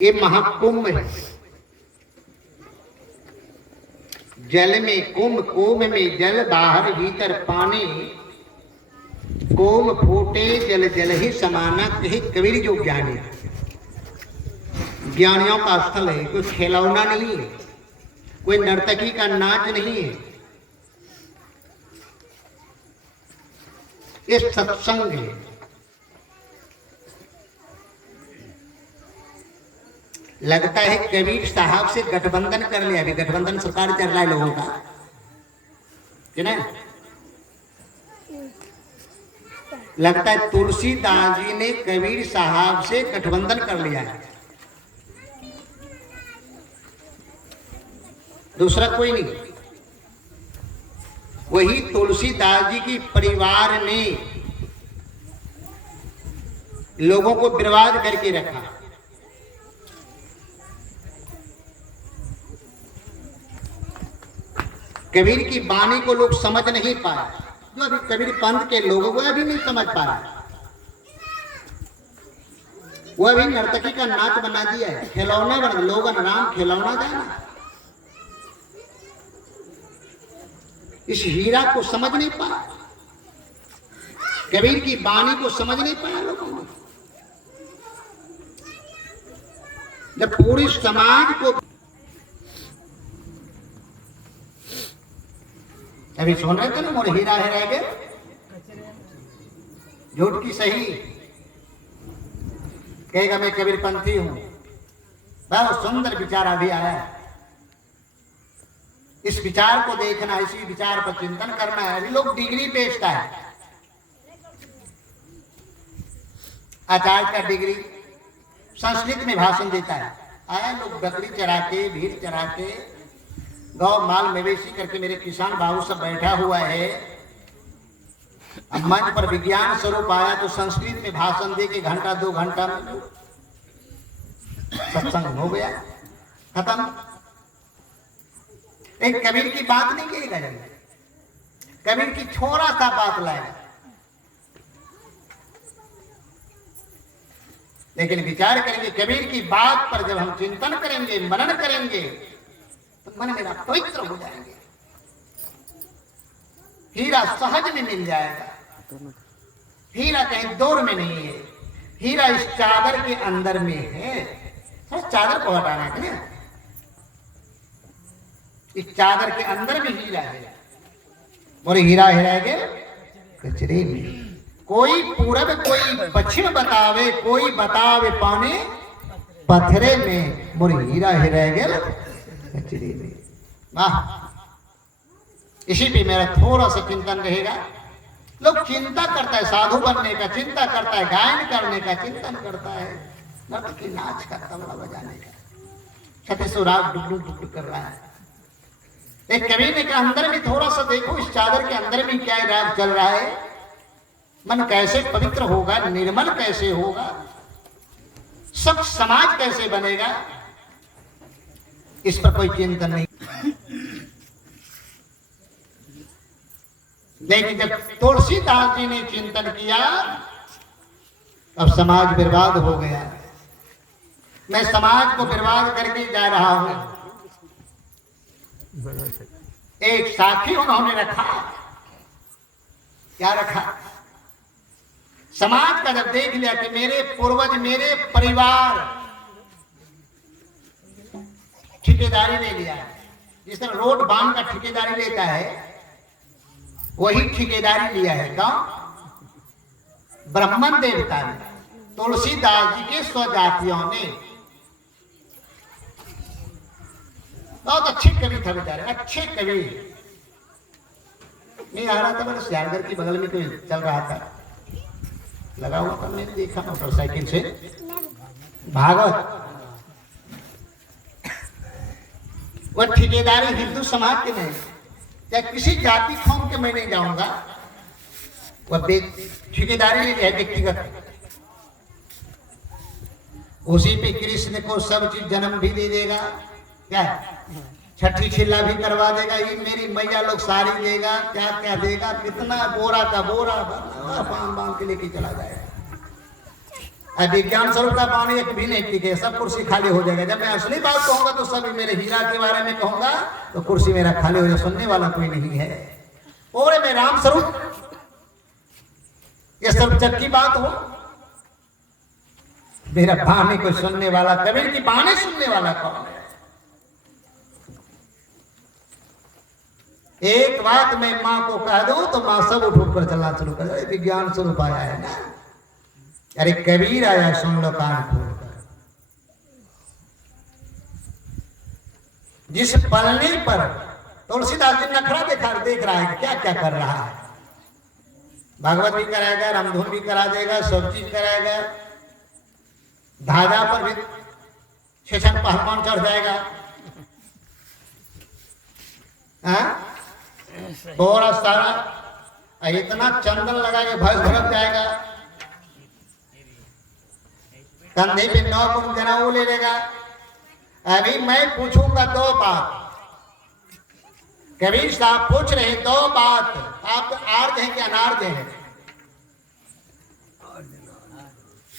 ये महाकुंभ है। जल में कुंभ, कुंभ में जल, बाहर भीतर पानी। कुंभ फूटे जल जल ही समाना, कहे कबीर जो ज्ञानी। ज्ञानियों का स्थल है, कोई खिलौना नहीं है, कोई नर्तकी का नाच नहीं है। ये सत्संग है। लगता है कबीर साहब से गठबंधन कर लिया। अभी गठबंधन सरकार चल रहा है लोगों का, है ना? लगता है तुलसीदास जी ने कबीर साहब से गठबंधन कर लिया है, दूसरा कोई नहीं। वही तुलसीदास जी की परिवार ने लोगों को बर्बाद करके रखा। कबीर की वाणी को लोग समझ नहीं पाए। जो अभी कबीर पंथ के लोग वो अभी नहीं समझ पा रहे। वो अभी नर्तकी का नाच बना दिया है, खिलौना बना। लोगन राम खिलौना जाना, इस हीरा को समझ नहीं पाया। कबीर की वाणी को समझ नहीं पाया लोगों ने। जब पूरी समाज को अभी सुन रहे थे ना, मोर हीरा है रह गए, झूठ की सही। कहेगा मैं कबीर पंथी हूं। बहुत सुंदर विचार अभी आया है। इस विचार को देखना, इसी विचार पर चिंतन करना है। अभी लोग डिग्री बेचता है, आचार्य का डिग्री, संस्कृत में भाषण देता है। आया लोग बकरी चरा के, भीड़ चरा के, गौ माल मवेशी करके मेरे किसान बाबू सब बैठा हुआ है। अब मंच पर विज्ञान स्वरूप आया तो संस्कृत में भाषण दे के घंटा 2 घंटा में सत्संग हो गया, खत्म। एक कबीर की बात नहीं कहेगा, कबीर की छोरा सा बात लाएगा। लेकिन विचार करेंगे कबीर की बात पर, जब हम चिंतन करेंगे, मनन करेंगे, मन मेरा पवित्र हो जाएंगे। हीरा सहज में मिल जाएगा। हीरा कहीं दूर में नहीं है, हीरा इस चादर के अंदर में है। तो चादर को हटाना है ना, इस चादर के अंदर में हीरा है। और हीरा है कचरे में। कोई पूरब कोई पश्चिम बतावे, कोई बतावे पाने पत्थरे में। मोर हीरा है रह गया कचरे में। इसी पे मेरा थोड़ा सा चिंतन रहेगा। लोग चिंता करता है साधु बनने का, चिंता करता है गायन करने का, चिंतन करता है नर्तकी नाच का, तबला बजाने का, छत्तीसो राग डुगडुग डुगडुग कर रहा है। एक कबीर ने कहा अंदर में थोड़ा सा देखो, इस चादर के अंदर में क्या राग चल रहा है। मन कैसे पवित्र होगा, निर्मल कैसे होगा, सब समाज कैसे बनेगा, इस पर कोई चिंतन नहीं। लेकिन जब तुलसीदास जी ने चिंतन किया, अब समाज बर्बाद हो गया। मैं समाज को बर्बाद करके जा रहा हूं। एक साथी उन्होंने रखा। क्या रखा? समाज का जब देख लिया कि मेरे पूर्वज, मेरे परिवार ठेकेदारी ले लिया, जिस तरह रोड बांध का ठेकेदारी लेता है, वही ठेकेदारी लिया है। कौन? ब्राह्मण देवता ने, तुलसीदास जी के स्वजातियों ने। बहुत अच्छे कवि थे बेचारे, अच्छे कवि। नहीं आ रहा था, मेरे सियालगढ़ की बगल में कोई चल रहा था, लगा हुआ था, मैंने देखा मोटरसाइकिल से भागवत। वह ठेकेदारी हिंदू समाज के नहीं, या किसी जाति कौम के मैं नहीं जाऊंगा। वह ठेकेदारी ले है व्यक्तिगत। उसी पे कृष्ण को सब चीज जन्म भी दे देगा, क्या छठी छिल्ला भी करवा देगा। ये मेरी मैया लोग साड़ी देगा, क्या क्या देगा, कितना बोरा का बोरा बांध बांध के लेके चला जाएगा। विज्ञान स्वरूप का पानी एक भी नहीं टिके, सब कुर्सी खाली हो जाएगा। जब मैं असली बात कहूंगा तो सब मेरे हीरा के बारे में कहूंगा तो कुर्सी मेरा खाली हो जाए, सुनने वाला कोई नहीं है। और मैं राम स्वरूप ये सब जग की बात हो, मेरा बाणी को सुनने वाला, कबीर की बाणी सुनने वाला कौन है? एक बात मैं माँ को कह दूं तो माँ सब उठ कर चलना शुरू कर दे। विज्ञान स्वरूप आया है ना, अरे कबीर आया, सुन लो कान खोल कर। जिस पलनी पर तुलसीदास जी नखरा देख रहा है, क्या क्या कर रहा है। भागवत भी कराएगा, रामधुन भी करा देगा, सब चीज कराएगा। धाजा पर भी शेषन पहलवान चढ़ जाएगा। बोरा सारा इतना चंदन लगा के भैंस भड़क जाएगा। कंधे पे 9 गुण जनाऊ ले लेगा। अभी मैं पूछूंगा 2 बात, कबीर साहब पूछ रहे 2 बात। आप आर्ज हैं कि अनार्ज हैं?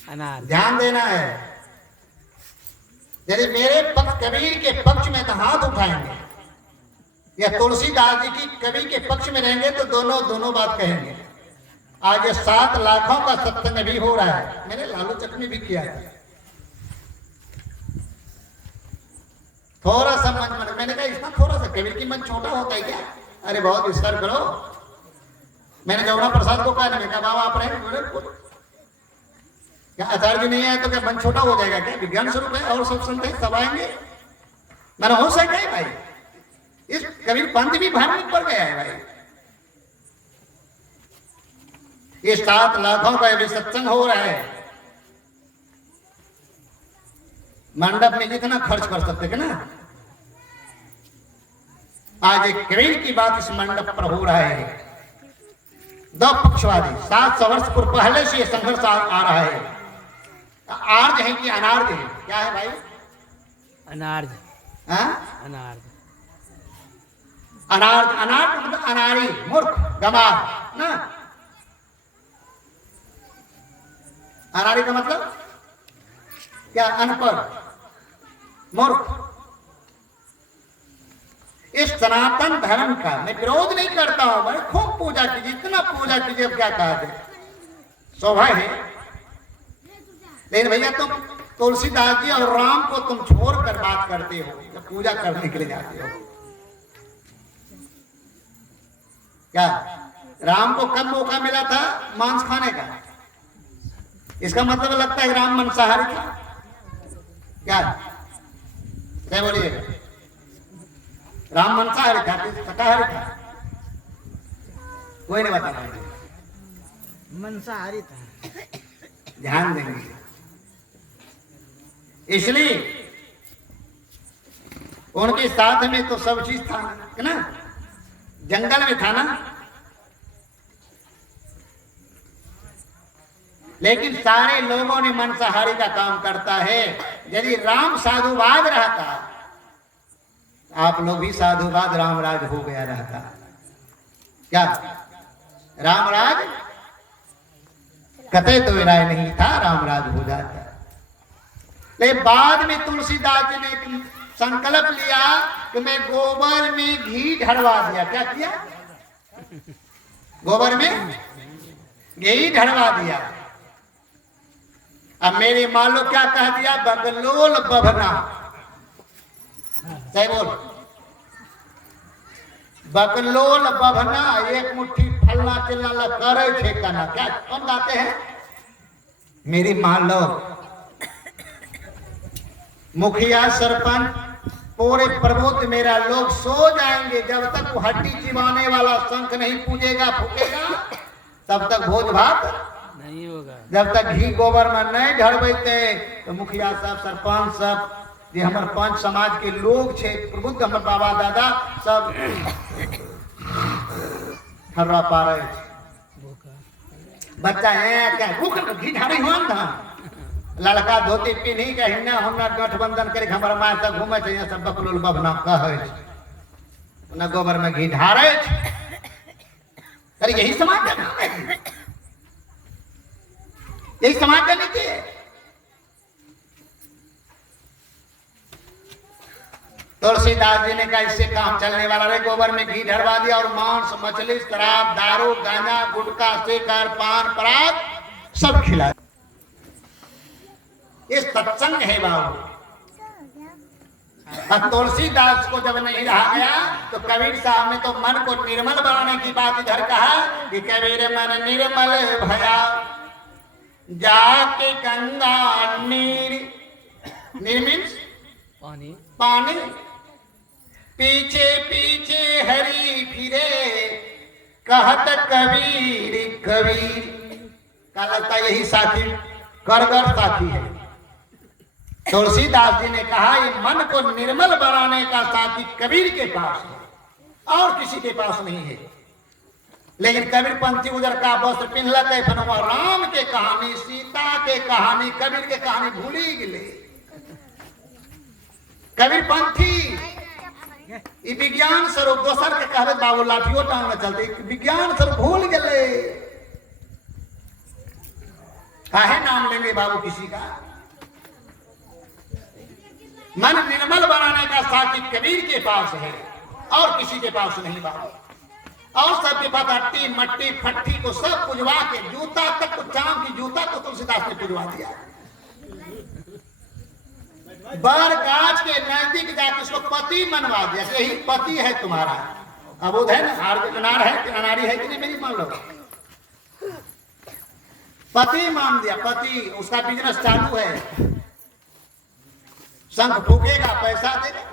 अनार्ज। ध्यान देना है। यदि मेरे पक्ष कबीर के पक्ष में तो हाथ उठाएंगे, या तुलसीदास जी की कवि के पक्ष में रहेंगे तो दोनों बात कहेंगे। आज 7 लाखों का सत्संग भी हो रहा है, मैंने लालू चक में भी किया है। थोड़ा सा मन, मैंने कहा इसमें थोड़ा सा कबीर की मन छोटा होता है क्या? अरे बहुत विस्तार करो। मैंने गौरा प्रसाद को कहा, मैंने कहा बाबा आप रहे क्या आचार्य नहीं आए तो क्या मन छोटा हो जाएगा क्या? विज्ञान स्वरूप है और सब संत है, सब आएंगे। मैंने हो सके भाई, इस कबीर पंथ भी धार्मिक पड़ गया है भाई। ये 7 लाखों का भी सत्संग हो रहा है। मंडप में जितना खर्च कर सकते हैं ना, आज एक कबीर की बात इस मंडप पर हो रहा है। 2 पक्षवादी 700 वर्ष पूर्व पहले से संघर्ष आ रहा है। आर्ज है कि अनार्ज है? क्या है भाई? अनार्ज। अनार्ज अनार्ज मतलब अनाड़ी, मूर्ख, गंवार ना। अनाड़ी का मतलब क्या? अनपढ़, मूर्ख। इस सनातन धर्म का मैं विरोध नहीं करता हूं, भाई खूब पूजा कीजिए, इतना पूजा कीजिए, अब क्या कहा जाए, शोभा है। लेकिन भैया तुम तुलसीदास जी और राम को तुम छोड़कर बात करते हो जब पूजा करने के लिए जाते हो। क्या राम को कब मौका मिला था मांस खाने का? इसका मतलब लगता है राम मांसाहारी था क्या? क्या बोलिएगा? राम मांसाहारी था कि शाकाहारी था? कोई नहीं बता पाएगा। मांसाहारी था। ध्यान देंगे। इसलिए उनके साथ में तो सब चीज था ना, जंगल में था ना। लेकिन सारे लोगों ने मांसाहारी का काम करता है। यदि राम साधुवाद रहता, आप लोग भी साधुवाद, रामराज हो गया रहता क्या? रामराज कतई तो विराय नहीं था, रामराज हो जाता। लेकिन बाद में तुलसीदास जी ने एक संकल्प लिया कि मैं गोबर में घी ढलवा दिया। क्या किया? गोबर में घी ढलवा दिया। अब मेरे मान लो क्या कह दिया? बगलोल बभना। सही बोल, बगलोल बभना, एक मुट्ठी फलना चिल्ला करे ठेकाना। क्या कौन गाते हैं? मेरी मान लो मुखिया, सरपंच, पूरे प्रबुद्ध मेरा लोग सो जाएंगे जब तक वो हड्डी चिबाने वाला शंख नहीं पूजेगा, फूकेगा, तब तक भोज भात नहीं होगा। जब तक घी गोबर में नहीं ढड़बैते तो मुखिया सब, सरपंच सब, जे हमारे 5 समाज के लोग छे, प्रबुद्ध हमारे बाबा दादा सब हर्रा पा रहे थे। बच्चा है क्या भूख घी ढारी हुआ था, लड़का धोती पिन्ही के हिन्ना हमना गठबंधन करके हमारा माँ सब घूमे थे, सब बकलोल बभना कहे न गोबर में घी ढारे। अरे यही समाज है, यही समाज का नीति है। तुलसीदास जी ने कहा इससे काम चलने वाला रे, गोबर में घी ढरवा दिया और मांस मछली शराब दारू गांजा गुटखा शिकार पान पराग सब खिला। ये सत्संग है बाबू। अब तुलसीदास को जब नहीं रहा गया तो कबीर साहब ने तो मन को निर्मल बनाने की बात इधर कहा कि कबीर मन निर्मल भया जाके गंगा नीर, निर्मिल पानी पानी, पीछे पीछे हरी फिरे कहत कबीर कबीर। क्या लगता है यही साथी करगर साथी है। तुलसीदास जी ने कहा ये मन को निर्मल बनाने का साथी कबीर के पास है और किसी के पास नहीं है। लेकिन कबीर पंथी उजर का वस्त्र पिन्हलक है, फनवा राम के कहानी सीता के कहानी कबीर के कहानी भूली गए। कबीर पंथी ये विज्ञान स्वरूप दोसर के कहते बाबू लाठियों टांग चलते, विज्ञान स्वरूप भूल गए। काहे नाम लेंगे बाबू किसी का। मन निर्मल बनाने का साथी कबीर के पास है और किसी के पास नहीं बाबू। और सबके पास हट्टी मट्टी फट्टी को सब पुजवा के जूता तक को चांद की जूता को तुलसीदास ने पुजवा दिया। बर गाछ के नजदीक जाकर उसको पति मनवा दिया, यही पति है तुम्हारा। अब वो है ना अनार है कि अनारी है कि नहीं मेरी मान लो, पति मान दिया। पति उसका बिजनेस चालू है, शंख फूकेगा पैसा देगा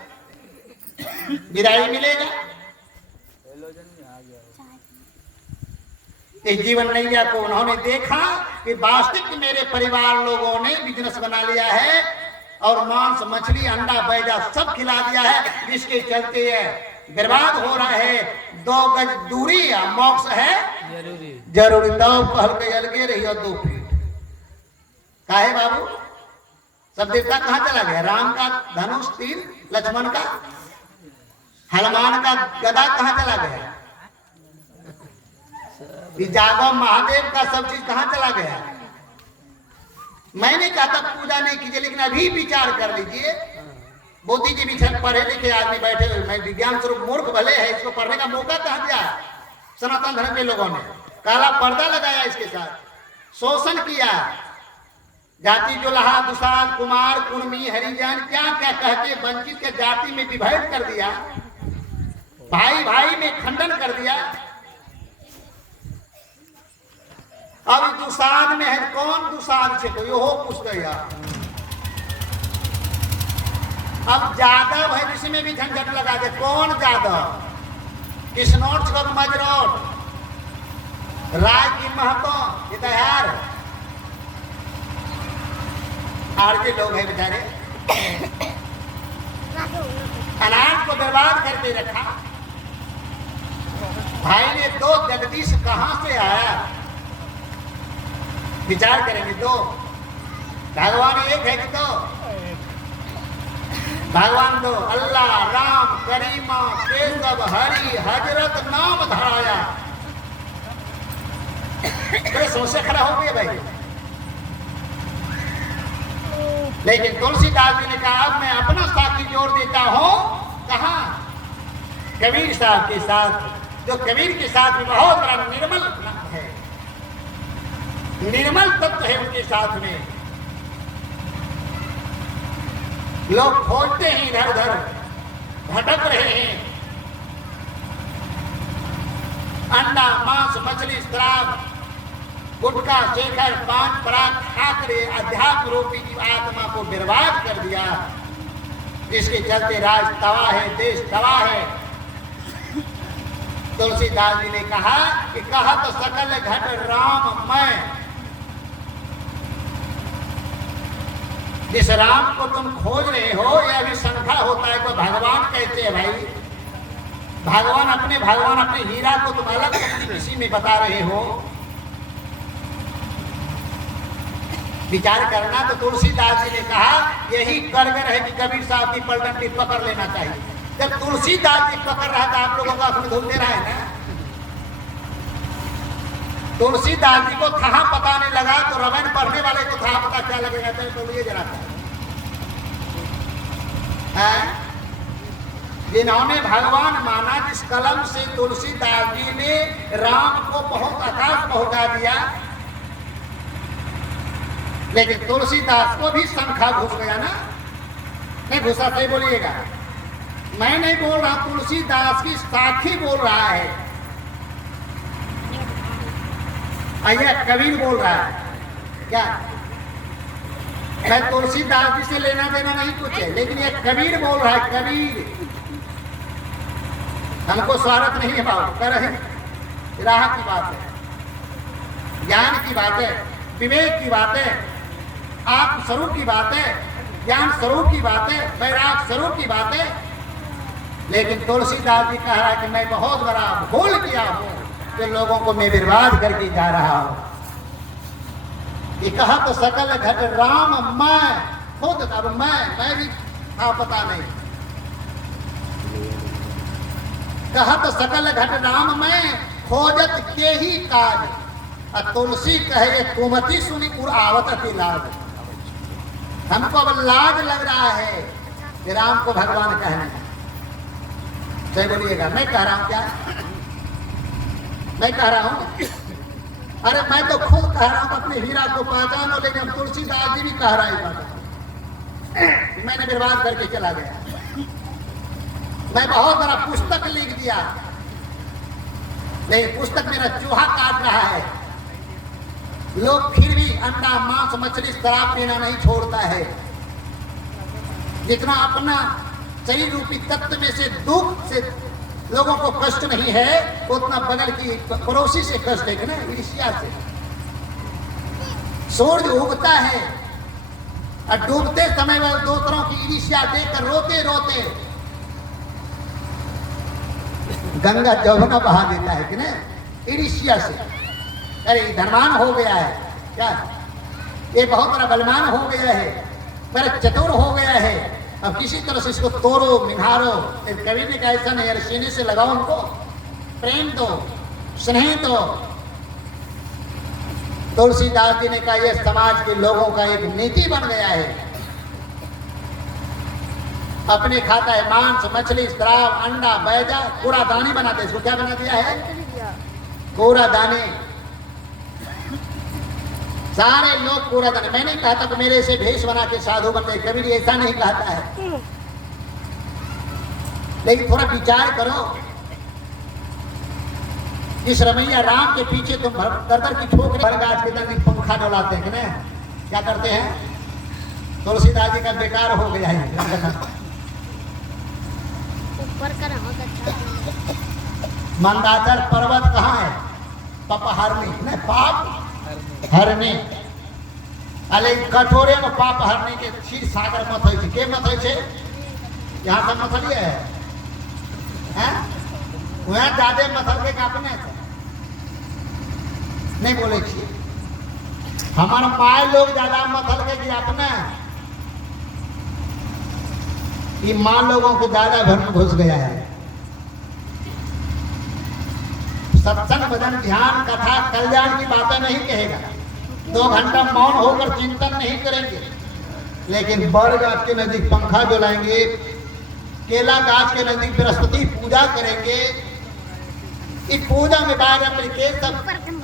विदाई मिलेगा। इस जीवन नैया को उन्होंने देखा कि वास्तविक मेरे परिवार लोगों ने बिजनेस बना लिया है और मांस मछली अंडा बैजा सब खिला दिया है, जिसके चलते बर्बाद हो रहा है। 2 गज दूरी या मोक्ष है जरूरी तो पहल के अलगे रही 2 फीट। काहे बाबू सब देवता कहाँ चला गया। राम का धनुष तीर, लक्ष्मण का हनुमान का गदा कहाँ चला गया। जागो महादेव का सब चीज कहाँ चला गया। मैंने कहा था पूजा नहीं कीजिए, लेकिन अभी विचार कर लीजिए। मोदी जी भी पढ़े लिखे आदमी बैठे हुए, मैं विज्ञान स्वरूप मूर्ख भले है, इसको पढ़ने का मौका कहाँ दिया। सनातन धर्म के लोगों ने काला पर्दा लगाया, इसके साथ शोषण किया। जाति जुलाहा दुसाद कुमार कुर्मी हरिजन क्या क्या कहते वंचित के जाति में विभाजित कर दिया, भाई भाई में खंडन कर दिया। अब दुसाद में है कौन दुसाद से कोई हो पूछ गया। अब जादव है जिसमें भी झंझट लगा दे, कौन जादव, किसनौट का मजरोट, राय की महतो, ये तो यार आर के लोग हैं बेचारे। अनाज को बर्बाद करके रखा। भाई ने 2 जगदीश कहां से आया विचार करेंगे। 2 भगवान एक है कि 2 भगवान 2 अल्लाह राम करीमा केशव हरि हजरत नाम धराया। बड़े समस्या खड़ा हो गया भाई। लेकिन तुलसीदास जी ने कहा अब मैं अपना साथी जोड़ देता हूं कहां, कबीर साहब के साथ, जो कबीर के साथ में बहुत बड़ा निर्मल है, निर्मल तत्व है उनके साथ में। लोग खोजते हैं इधर उधर भटक रहे हैं। अंडा मांस मछली शराब गुटखा शेखर पान पराग खाकर अध्यात्म रूपी की आत्मा को बर्बाद कर दिया, जिसके चलते राज तबाह है, देश तबाह है। तुलसीदास जी ने कहा कि कहा तो सकल घट राम मैं, जिस राम को तुम खोज रहे हो यह भी संख्या होता है, को भगवान कहते हैं भाई। भगवान अपने हीरा को तुम अलग किसी में बता रहे हो। विचार करना। तो तुलसीदास जी ने कहा यही करगर है कि कबीर साहब की पलटन भी पकड़ लेना चाहिए। जब तुलसीदास जी पकड़ रहा था आप लोगों का उसमें धूल दे रहा है ना। तुलसीदास जी को कहा पता नहीं लगा तो रामायण पढ़ने वाले को था पता क्या लगेगा। तो ये जरा जिन्होंने भगवान माना, जिस कलम से तुलसीदास जी ने राम को बहुत आकाश पहुंचा दिया, लेकिन तुलसीदास को भी शंखा घुस गया ना। नहीं घुसा, सही बोलिएगा, मैं नहीं बोल रहा, तुलसीदास की साखी बोल रहा है, अय्या कबीर बोल रहा है। क्या मैं तुलसीदास जी से लेना देना नहीं कुछ है, लेकिन ये कबीर बोल रहा है, कबीर। हमको स्वार्थ नहीं है बाबू, कर रहे राह की बात है, ज्ञान की बात है, विवेक की बात है, आत्म स्वरूप की बात है, ज्ञान स्वरूप की बात है, वैराग स्वरूप की बात है। लेकिन तुलसीदास जी कह रहा है कि मैं बहुत बड़ा भूल किया हूं कि लोगों को मैं बर्बाद करके जा रहा हूं। ये कहा तो सकल घट राम मैं खुद, अब मैं भी था पता नहीं, कहा तो सकल घट राम मैं खोजत के ही काज, और तुलसी कहे कुमति सुनी उर आवत लाज। हमको अब लाज लग रहा है कि राम को भगवान कहने। सही बोलिएगा, मैं कह रहा हूं क्या, मैं कह रहा हूं, अरे मैं तो खुद कह रहा हूं अपने हीरा को पहचानो, लेकिन अब तुलसीदास जी भी कह रहा है, मैंने बर्बाद करके चला गया, मैं बहुत बड़ा पुस्तक लिख दिया, लेकिन पुस्तक मेरा चूहा काट रहा है। लोग फिर भी अंडा मांस मछली शराब पीना नहीं छोड़ता है। जितना अपना शरीर रूपी तत्व में से दुख से लोगों को कष्ट नहीं है, उतना बगल की पड़ोसी से कष्ट है ना, ईर्ष्या से। सूर्य उगता है और डूबते समय वह दूसरों की ईर्ष्या देखकर रोते रोते गंगा जमुना बहा देता है कि ना, ईर्ष्या से। अरे धनवान हो गया है क्या, ये बहुत बड़ा बलवान हो गया है, पर चतुर हो गया है, अब किसी तरह से इसको तोड़ो मिहारो। कबीर ने कहा ऐसा नहीं, यार सीने से लगाओ, उनको प्रेम दो, स्नेह दो। तुलसीदास जी ने कहा यह समाज के लोगों का एक नीति बन गया है। अपने खाता है मांस मछली शराब अंडा बैजा, कूड़ादानी बनाते, इसको क्या बना दिया है, कूड़ादानी। सारे लोग कूड़ादानी। मैंने कहा था कि मेरे से भेष बना के साधु बन गए, कभी ऐसा नहीं कहता है, लेकिन थोड़ा विचार करो। इस रमैया राम के पीछे तुम दर की ठोकरे बरगाछ के अंदर पंखा डोलाते हैं ना, क्या करते हैं। तुलसीदास जी का बेकार हो गया है। मंदाचल पर्वत कहाँ है, पपहरनी नहीं, पाप हरने, अले कठोरे में पाप हरने के क्षीर सागर मत है, के मत है, यहाँ सब मथलिए है, वहाँ ज्यादा मथल के अपने नहीं बोले छी, हमारे माए लोग ज्यादा मथल के कि अपने ये माँ लोगों को ज्यादा घर में घुस गया है। सत्संग भजन ध्यान कथा कल्याण की बातें नहीं कहेगा, 2 घंटा मौन होकर चिंतन नहीं करेंगे, लेकिन बड़ गाछ के नजदीक पंखा डोलाएंगे, केला गाछ के नजदीक बृहस्पति पूजा करेंगे। इस पूजा में बार के सब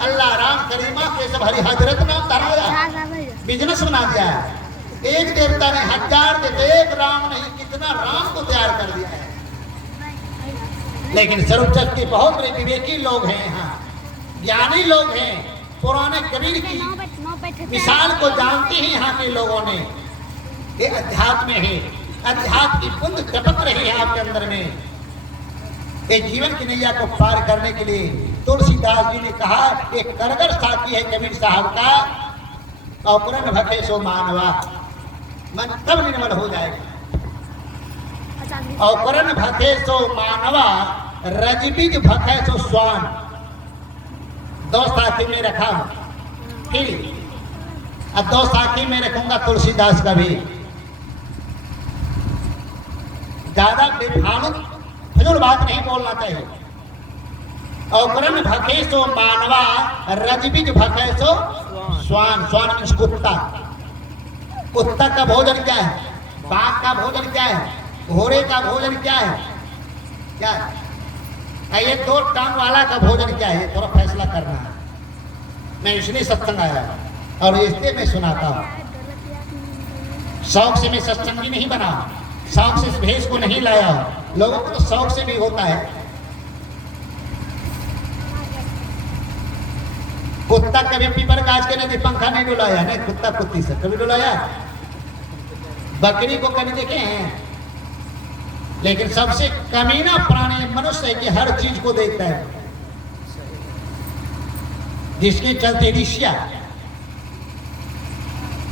अल्लाह राम करीमा के सब हरि हजरत नाम धराया, बिजनेस बना दिया है। एक देवता ने 1000 देते, एक राम नहीं, कितना राम को तैयार कर दिया है। लेकिन सर्वचक के बहुत बड़े विवेकी लोग हैं, यहाँ ज्ञानी लोग हैं, पुराने कबीर की मिसाल को जानते हैं यहाँ के लोगों ने। ये अध्यात्म है, अध्यात्म की बूंद टपक रही है आपके अंदर में। ये जीवन की नैया को पार करने के लिए तुलसीदास जी ने कहा, एक कारगर साथी है कबीर साहब का, औपरन भखे सो मानवा, मन तब निर्मल हो जाएगा। औपरन भखे सो मानवा, रजबीज भखे सो स्वान। 2 साथी में रखा फिर, अब 2 साथी में रखूंगा तुलसीदास का भी। ज्यादा बेफालतू फजूल बात नहीं बोलना चाहिए। औपरन भखे सो मानवा, रजबीज भखे सो स्वान। स्वान मीन्स कुत्ता। कुत्ता का भोजन क्या है, बाघ का भोजन क्या है, घोड़े का भोजन क्या है, क्या ये 2 टांग वाला का भोजन क्या है, थोड़ा फैसला करना है। मैं इसलिए सत्संग आया और इसलिए मैं सुनाता हूँ। शौक से मैं सत्संगी नहीं बना, शौक से इस भेष को नहीं लाया। लोगों को तो शौक से भी होता है। कुत्ता कभी पीपर गाछ के नहीं पंखा नहीं डुलाया, नहीं कुत्ता कुत्ती से कभी डुलाया। बकरी को कभी देखे हैं? लेकिन सबसे कमीना प्राणी मनुष्य है कि हर चीज को देखता है, जिसके चलते ईर्ष्या।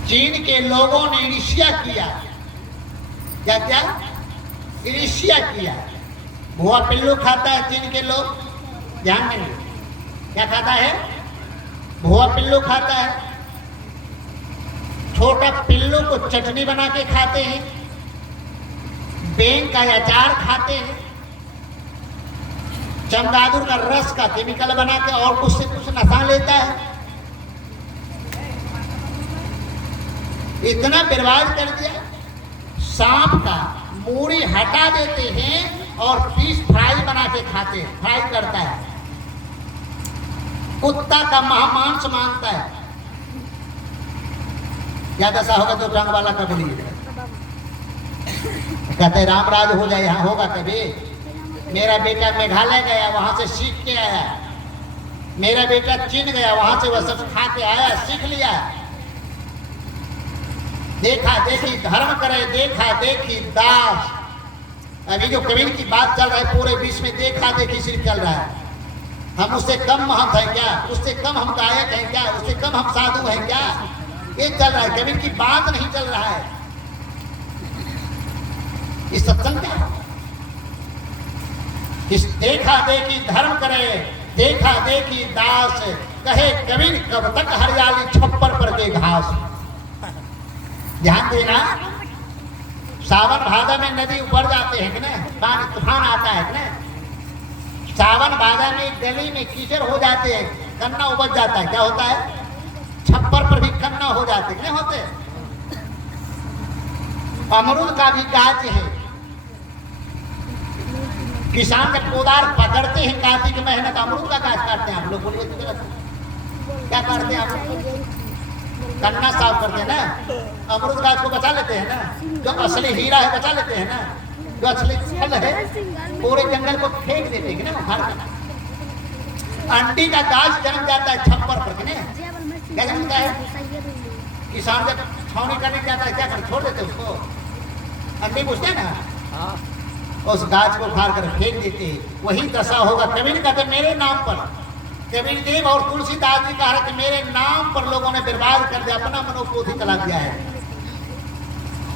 चीन के लोगों ने ईर्ष्या किया। क्या क्या? ईर्ष्या किया। भुआ पिल्लू खाता है चीन के लोग, ध्यान देंगे। क्या खाता है? भुआ पिल्लू खाता है। छोटा पिल्लू को चटनी बना के खाते हैं, बेंग का अचार खाते हैं, चमगादुर का रस का केमिकल बना के और कुछ से कुछ नशा लेता है। इतना बर्बाद कर दिया। सांप का मूड़ी हटा देते हैं और फिश फ्राई बना के खाते हैं, फ्राई करता है। कुत्ता का महामांस मांगता है। क्या दशा होगा तो रंग वाला का बोलिए। कहते राम राज हो जाए, यहाँ होगा कभी? मेरा बेटा मेघालय गया, वहां से सीख के आया। मेरा बेटा चीन गया, वहां से वह सब खा के आया, सीख लिया। देखा देखी धर्म करे, देखा देखी दास। अभी जो कबीर की बात चल रहा है पूरे विश्व में देखा देखी सिर्फ चल रहा है। हम उससे कम महंत है क्या? उससे कम हम गायक हैं क्या? उससे कम हम साधु हैं क्या? ये चल रहा है, कबीर की बात नहीं चल रहा है। इस सत्संग क्या? इस देखा देखी धर्म करे, देखा देखी दास। कहे कबीर कब तक हरियाली छप्पर पर के घास। ध्यान देना, सावन भादो में नदी ऊपर जाते हैं कि नहीं, पानी तूफान आता है कि नहीं। सावन भादो में गली में कीचड़ हो जाते हैं, कन्ना उपज जाता है। क्या होता है? छप्पर पर भी कन्ना हो जाते नहीं होते। अमरूद का भी गाछ है। किसान जब कोदार पकड़ते हैं कार्तिक महीने का, अमरूद का गाछ काटते हैं। आप लोग बोलिए तो क्या करते हैं? आप कन्ना साफ करते हैं ना, अमरूद गाछ को बचा लेते हैं ना। जो असली हीरा है बचा लेते हैं ना, जो असली फल है पूरे जंगल को फेंक देते हैं ना, उखाड़ के। अंडी का गाछ जन्म जाता है छप्पर पर के ना। क्या जन्मता है? किसान जब छावनी करने जाता है क्या कर छोड़ देते उसको, अंडी पूछते हैं ना, उस गाछ को उखाड़ कर फेंक देते। वही दशा होगा। कबीर कहते मेरे नाम पर, कबीर देव और तुलसीदास जी कहा कि मेरे नाम पर लोगों ने बर्बाद कर दिया, अपना मनोपोथी चला दिया है,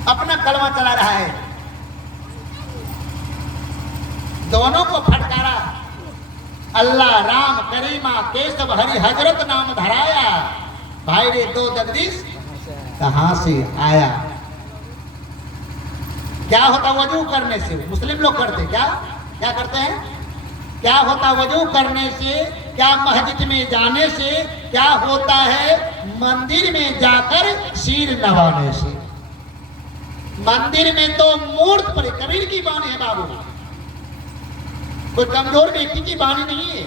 अपना कलमा चला रहा है। दोनों को फटकारा। अल्लाह राम करीमा केशव हरि हजरत नाम धराया। भाई रे दो जगदीश कहां से आया। क्या होता वजू करने से? मुस्लिम लोग करते क्या? क्या करते हैं? क्या होता वजू करने से? क्या मस्जिद में जाने से? क्या होता है मंदिर में जाकर सिर नवाने से? मंदिर में तो मूर्त पर, कबीर की बानी है बाबू, कोई कमजोर व्यक्ति की बानी नहीं है।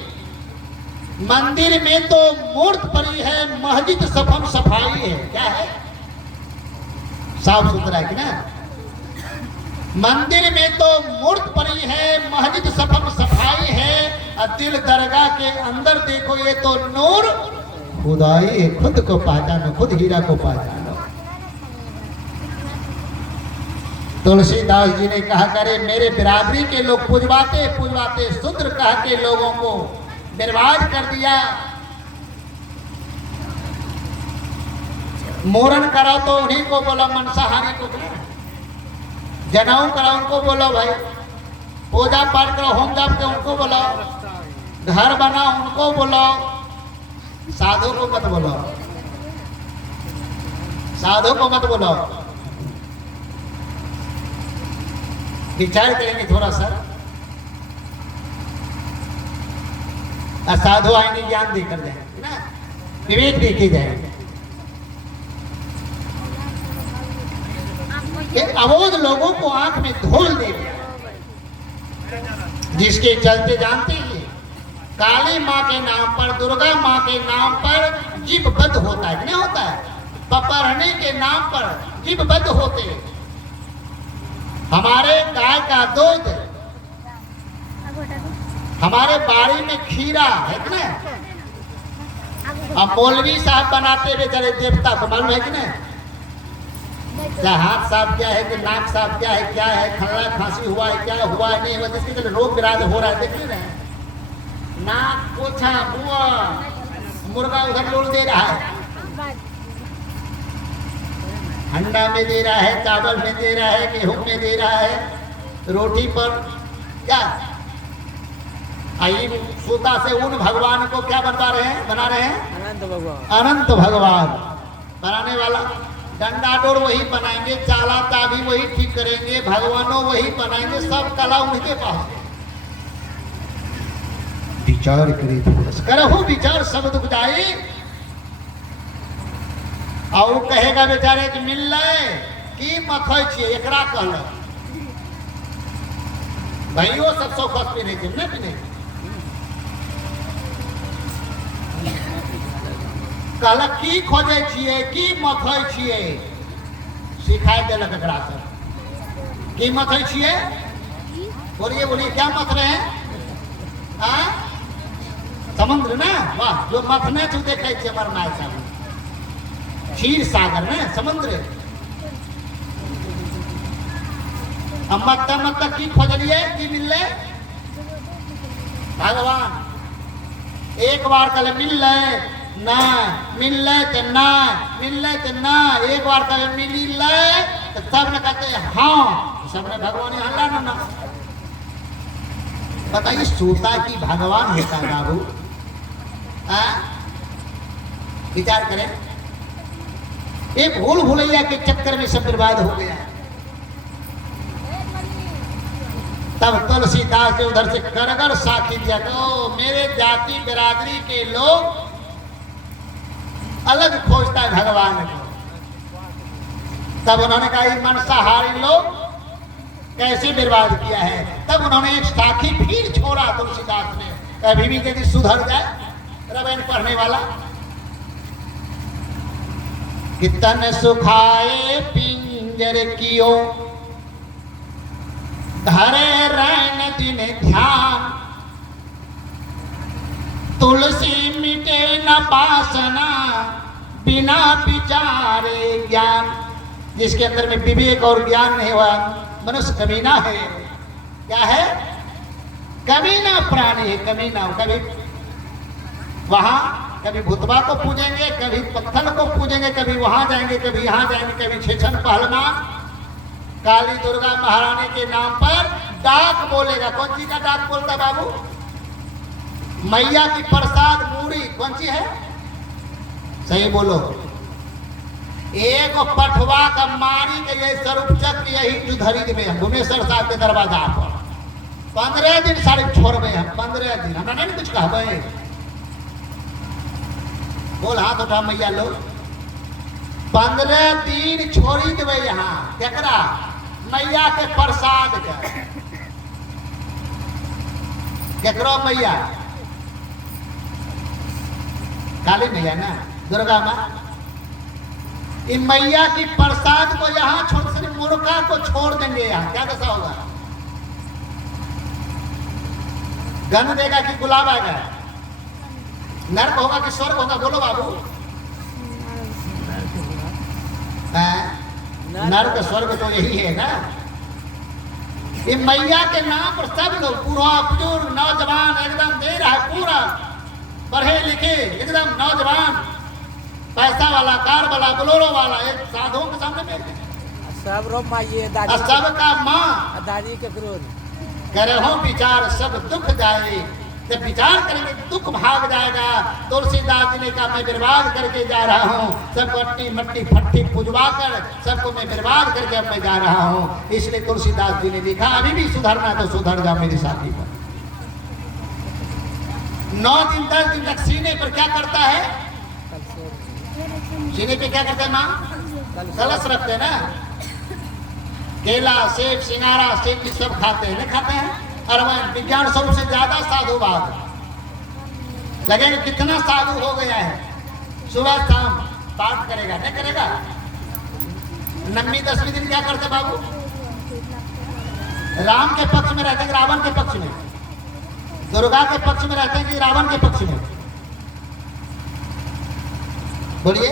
मंदिर में तो मूर्त परी है, मस्जिद सफम सफाई है। क्या है? साफ सुथरा है कि ना। मंदिर में तो मूर्त परी है, मस्जिद सफम सफाई है। और दिल दरगाह के अंदर देखो ये तो नूर खुदाई है। खुद को पहचानो, खुद हीरा को पहचानो। तुलसीदास जी ने कहा करे मेरे बिरादरी के लोग पुजवाते पुजवाते शूद्र कह के लोगों को बर्बाद कर दिया। मोरन करा तो उन्हीं को बोला, मनसाहारी को बोला, जनाऊ करा उनको बोलो भाई, पूजा पाठ करो होम जाप के उनको बोलो, घर बना उनको बोलो, साधु को मत बोलो, साधु को मत बोलो। विचार करेंगे थोड़ा सा, साधु आएंगे ज्ञान देकर जाएंगे ना, विवेक देखे जाएंगे। अबोध लोगों को आंख में धूल दे दिया। जिसके चलते जानते हैं काली माँ के नाम पर, दुर्गा माँ के नाम पर जीव बद्ध होता है, नहीं होता है? पपरहने के नाम पर जीव बद्ध होते हैं। हमारे गाय का दूध, हमारे बाड़ी में खीरा है कि नहीं? अब मौलवी साहब बनाते हुए चले देवता को, मालूम है कि नहीं? क्या हाथ साफ क्या है कि नाक साफ क्या है, क्या है, खल्ला खांसी हुआ है, क्या हुआ है, नहीं हुआ, जिसके लिए रोग विराज हो रहा है, देख रहे हैं? नाक, पोछा, बुआ, मुर्गा उधर लोल दे रहा है, अंडा में दे रहा है, चावल में दे रहा है, गेहूं में दे रहा है, रोटी पर क्या आई सूता से उन भगवान को क्या बना रहे हैं? अनंत भगवान। अनंत भगवान बनाने वाला डंडा डोर वही बनाएंगे, चाला चाबी वही ठीक करेंगे, भगवानों वही बनाएंगे, सब कला उनके पास। विचार करहु विचार सब दुख जाए। और वो कहेगा बेचारे कि मिल की मथै छिए एकरा कहल भाइयों सब सौ खस पे नहीं जिम्मे भी नहीं कहल की खोजे छिए की मथै छिए सिखाई देलक एकरा सब की मथै छिए। बोलिए बोलिए क्या मथ रहे हैं? समुद्र ना, वाह, जो मथने तू देखे छे हमर माय साहब, क्षीर सागर में समुद्र। मत मत की खोजलिए की मिलले भगवान। एक बार कल मिलले ना, मिलले ते ना, मिलले ते ना, एक बार कल मिलले तो सब ने कहते हाँ, सब ने भगवान हल्ला ना। बताइए सूता की भगवान होता है बाबू? विचार करें। ये भूल भुलैया के चक्कर में सब बर्बाद हो गया। तब तुलसीदास ने उधर से करगर साखी दिया तो मेरे जाति बिरादरी के लोग अलग खोजता है भगवान को। तब उन्होंने कहा ये मांसाहारी लोग कैसे बर्बाद किया है। तब उन्होंने एक साखी फिर छोड़ा तुलसीदास ने, अभी भी यदि सुधर जाए रामायण पढ़ने वाला। कितन सुखाए पिंजर कियो धरे रैन दिन ध्यान, तुलसी मिटे न वासना बिना विचारे ज्ञान। जिसके अंदर में विवेक और ज्ञान नहीं हुआ मनुष्य कमीना है। क्या है? कमीना प्राणी है, कमीना। कभी वहां कभी भूतबा को पूजेंगे, कभी पत्थर को पूजेंगे, कभी वहां जाएंगे, कभी यहाँ जाएंगे, कभी छेछन पहलवान काली दुर्गा महारानी के नाम पर डाक बोलेगा। कौन सी का डाक बोलता बाबू? मैया की प्रसाद मूड़ी कौन सी है? सही बोलो। एक पठवा का मारी के ये स्वरूप चक्र यही जुधरी में भुवनेश्वर साहब के दरवाजा पर 15 दिन सारे छोड़बे हम। 15 दिन हमरा नहीं कुछ कहबे। बोल हाथ उठा मैया लोग। 15 दिन छोड़ी देवे यहाँ केकरा? मैया के प्रसाद के। केकरो मैया? काली मैया ना, दुर्गा माँ। इन मैया की प्रसाद को यहाँ छोड़ से मुर्गा को छोड़ देंगे यहाँ, क्या दशा होगा? गन देगा कि गुलाब आएगा? नर्क होगा कि स्वर्ग होगा? बोलो बाबू। नर्क स्वर्ग तो यही है ना। ये मैया के नाम पर सब लोग पूरा बुजुर्ग नौजवान एकदम दे रहा है, पूरा पढ़े लिखे एकदम नौजवान, पैसा वाला, कार वाला, बोलोरो वाला, एक साधुओं के सामने में सब रो माये दादी, सबका माँ दादी के क्रोध करे हो विचार सब दुख जाए। जब विचार करेंगे दुख भाग जाएगा। तुलसीदास जी ने कहा मैं बर्बाद करके जा रहा हूँ, सबको अट्टी मट्टी फट्टी पुजवा कर सबको मैं बर्बाद करके अब मैं जा रहा हूँ। इसलिए तुलसीदास जी ने लिखा अभी भी सुधरना तो सुधर जाओ मेरी साथी पर। 9 दिन 10 दिन तक सीने पर क्या करता है? सीने पे क्या करते हैं माँ? कलश रखते हैं ना। केला सेब सिंगारा सेब सब खाते हैं, नहीं खाते हैं? और विज्ञान सबसे ज्यादा साधुवाद लगेगा। कितना साधु हो गया है, सुबह शाम पाठ करेगा, नहीं करेगा? 9वीं 10वीं दिन क्या करते बाबू? राम के पक्ष में रहते हैं रावण के पक्ष में? दुर्गा के पक्ष में रहते हैं कि रावण के पक्ष में? बोलिए।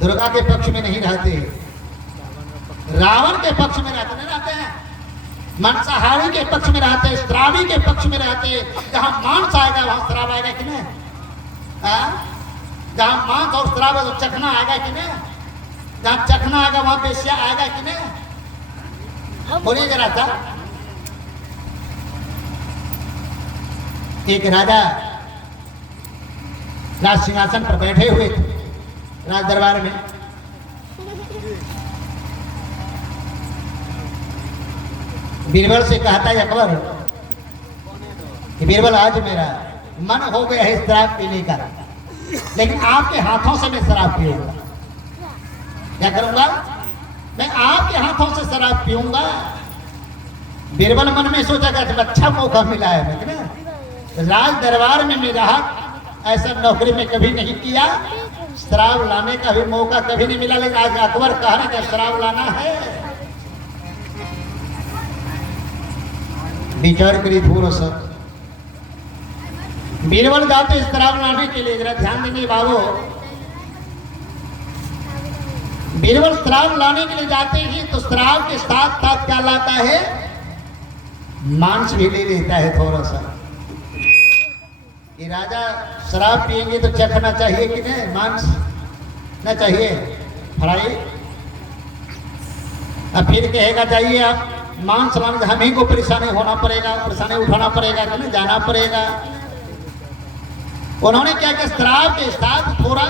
दुर्गा के पक्ष में नहीं रहते, रावण के पक्ष में रहते नहीं रहते हैं। मांसाहारी के पक्ष में रहते हैं, श्रावी के पक्ष में रहते हैं। जहां मांस आएगा वहां श्राव आएगा कि नहीं? जहां मांस और श्राव तो चखना आएगा कि नहीं? जहां चखना आएगा वहां बेश्या आएगा कि नहीं? बोलिए जरा था। एक राजा राज सिंहासन पर बैठे हुए थे राज दरबार में। बीरबल से कहता है अकबर कि बीरबल आज मेरा मन हो गया है शराब पीने का, लेकिन आपके हाथों से मैं शराब पीऊंगा। क्या करूंगा? मैं आपके हाथों से शराब पीऊंगा। बीरबल मन में सोचा कि अच्छा मौका मिला है मैं ना, राज दरबार में मेरा ऐसा नौकरी में कभी नहीं किया, शराब लाने का भी मौका कभी नहीं मिला, लेकिन आज अकबर कह रहे हैं शराब लाना है। विचार करी थोड़ा सा। बीरबल जाते शराब लाने के लिए, जरा ध्यान देंगे बाबू। बीरबल शराब लाने के लिए जाते हैं तो शराब के साथ साथ क्या लाता है? मांस भी ले लेता है थोड़ा सा। ये राजा शराब पिएंगे तो चखना चाहिए कि नहीं? मांस न चाहिए, फ्राई। अब फिर कहेगा चाहिए आप मांस लाने, हम ही को परेशानी होना पड़ेगा, परेशानी उठाना पड़ेगा कि नहीं, जाना पड़ेगा। उन्होंने क्या किया? शराब के साथ थोड़ा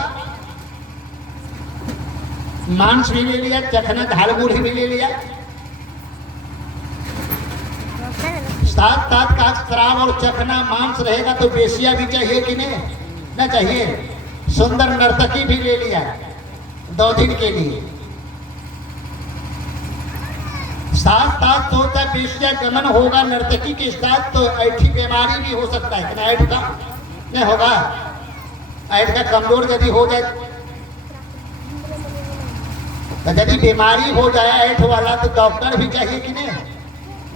मांस भी ले लिया, चखना झाल बूढ़ी भी ले लिया। साथ साथ का शराब और चखना मांस रहेगा तो बेसिया भी चाहिए कि नहीं? न चाहिए। सुंदर नर्तकी भी ले लिया 2 दिन के लिए। साथ साथ सोचा बेसिया गमन होगा नर्तकी के साथ तो ऐठी बीमारी भी हो सकता है कि नहीं? ऐठ का नहीं होगा, ऐठ का कमजोर यदि हो जाए तो यदि बीमारी हो जाए ऐठ वाला तो डॉक्टर भी चाहिए कि नहीं?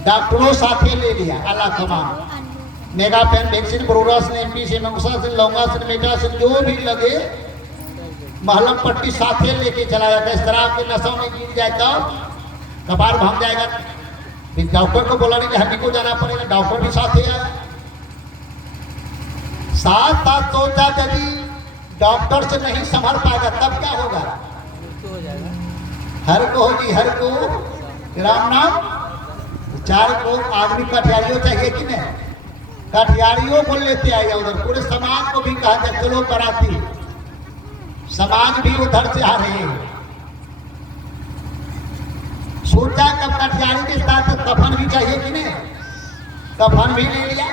डॉक्टरों साथे ले लिया अल्लाह कमान, मेगा पेन वैक्सीन ब्रोरासिन एमपीसी मंगसासिन लौंगासिन मेटासिन जो भी लगे महलम पट्टी साथे लेके चला जाता है। शराब के नशों में गिर जाए तो कपार भाग जाएगा। फिर डॉक्टर को बोला नहीं कि हड्डी को जाना पड़ेगा, डॉक्टर भी साथे आया। साथ साथ सोचा यदि डॉक्टर से नहीं संभल पाएगा तब क्या होगा? हर को होगी, हर को राम नाम। 4 को आदमी कठियारियों चाहिए कि नहीं? कठियारियों को लेते आएगा उधर। पूरे समाज को भी कहा जाए चलो बराती, समाज भी उधर से आ रहे हैं। सोचा कब कठियारी के साथ कफन भी चाहिए कि नहीं? कफन भी ले लिया।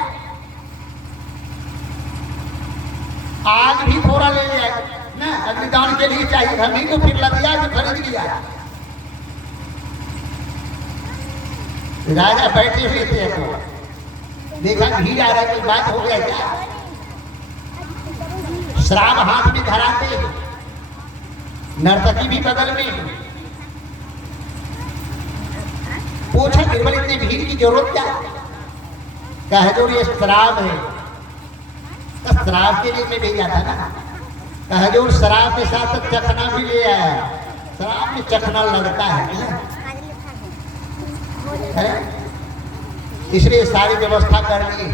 आज भी थोड़ा ले लिया ना, अग्निदान के लिए चाहिए, हम ही को फिर लदिया जो खरीद लिया। राजा बैठे हुए थे, देखा भीड़ आ रहा है, कोई बात हो गया क्या? शराब हाथ में धराते, नर्तकी भी बगल में। पूछा बीरबल इतनी भीड़ की जरूरत क्या? कहे जो ये शराब है, तो शराब के लिए मैं भेजा था ना। कहे जो शराब के साथ चखना भी ले आया। शराब में चखना लगता है, इसलिए सारी व्यवस्था कर ली।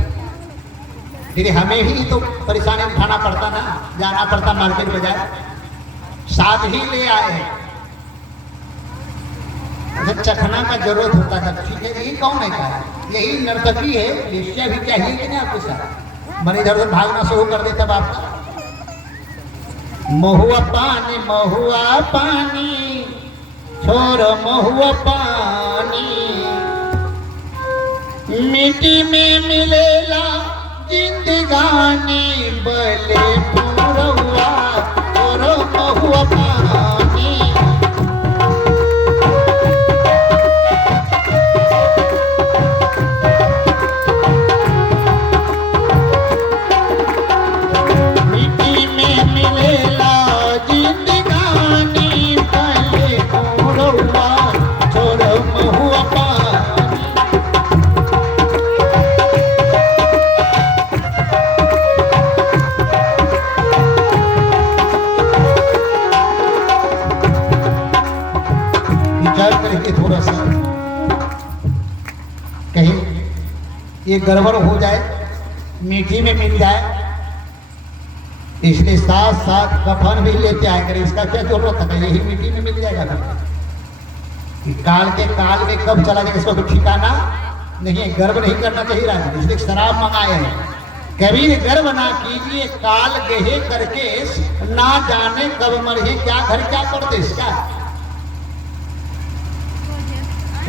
फिर हमें ही तो परेशानी उठाना पड़ता ना, जाना पड़ता मार्केट बाजार, साथ ही ले आए। चखना का जरूरत होता था। ठीक है, यही कौन है कहा? यही नर्तकी है, वेश्या भी चाहिए कि नहीं आपके साथ? मन इधर उधर भागना शुरू कर देता बाप का। महुआ पानी छोड़ महुआ पानी, मिट्टी में मिलेला जिंदगानी, बले पुरवा छोड़ महुआ पानी। महु अपान। विचार करके थोड़ा सा, कहीं ये गड़बड़ हो जाए, मीठी में मिल जाए, इसलिए साथ साथ कफन भी लेते आए करें। इसका क्या जरूरत है, यही मिट्टी में मिल जाएगा कि काल के काल में कब चला जाएगा इसको तो ठिकाना नहीं, गर्व नहीं करना चाहिए राजा, इसलिए शराब मंगाए हैं। कभी गर्व ना कीजिए काल गहे करके, ना जाने कब मरे क्या घर क्या परदेश क्या।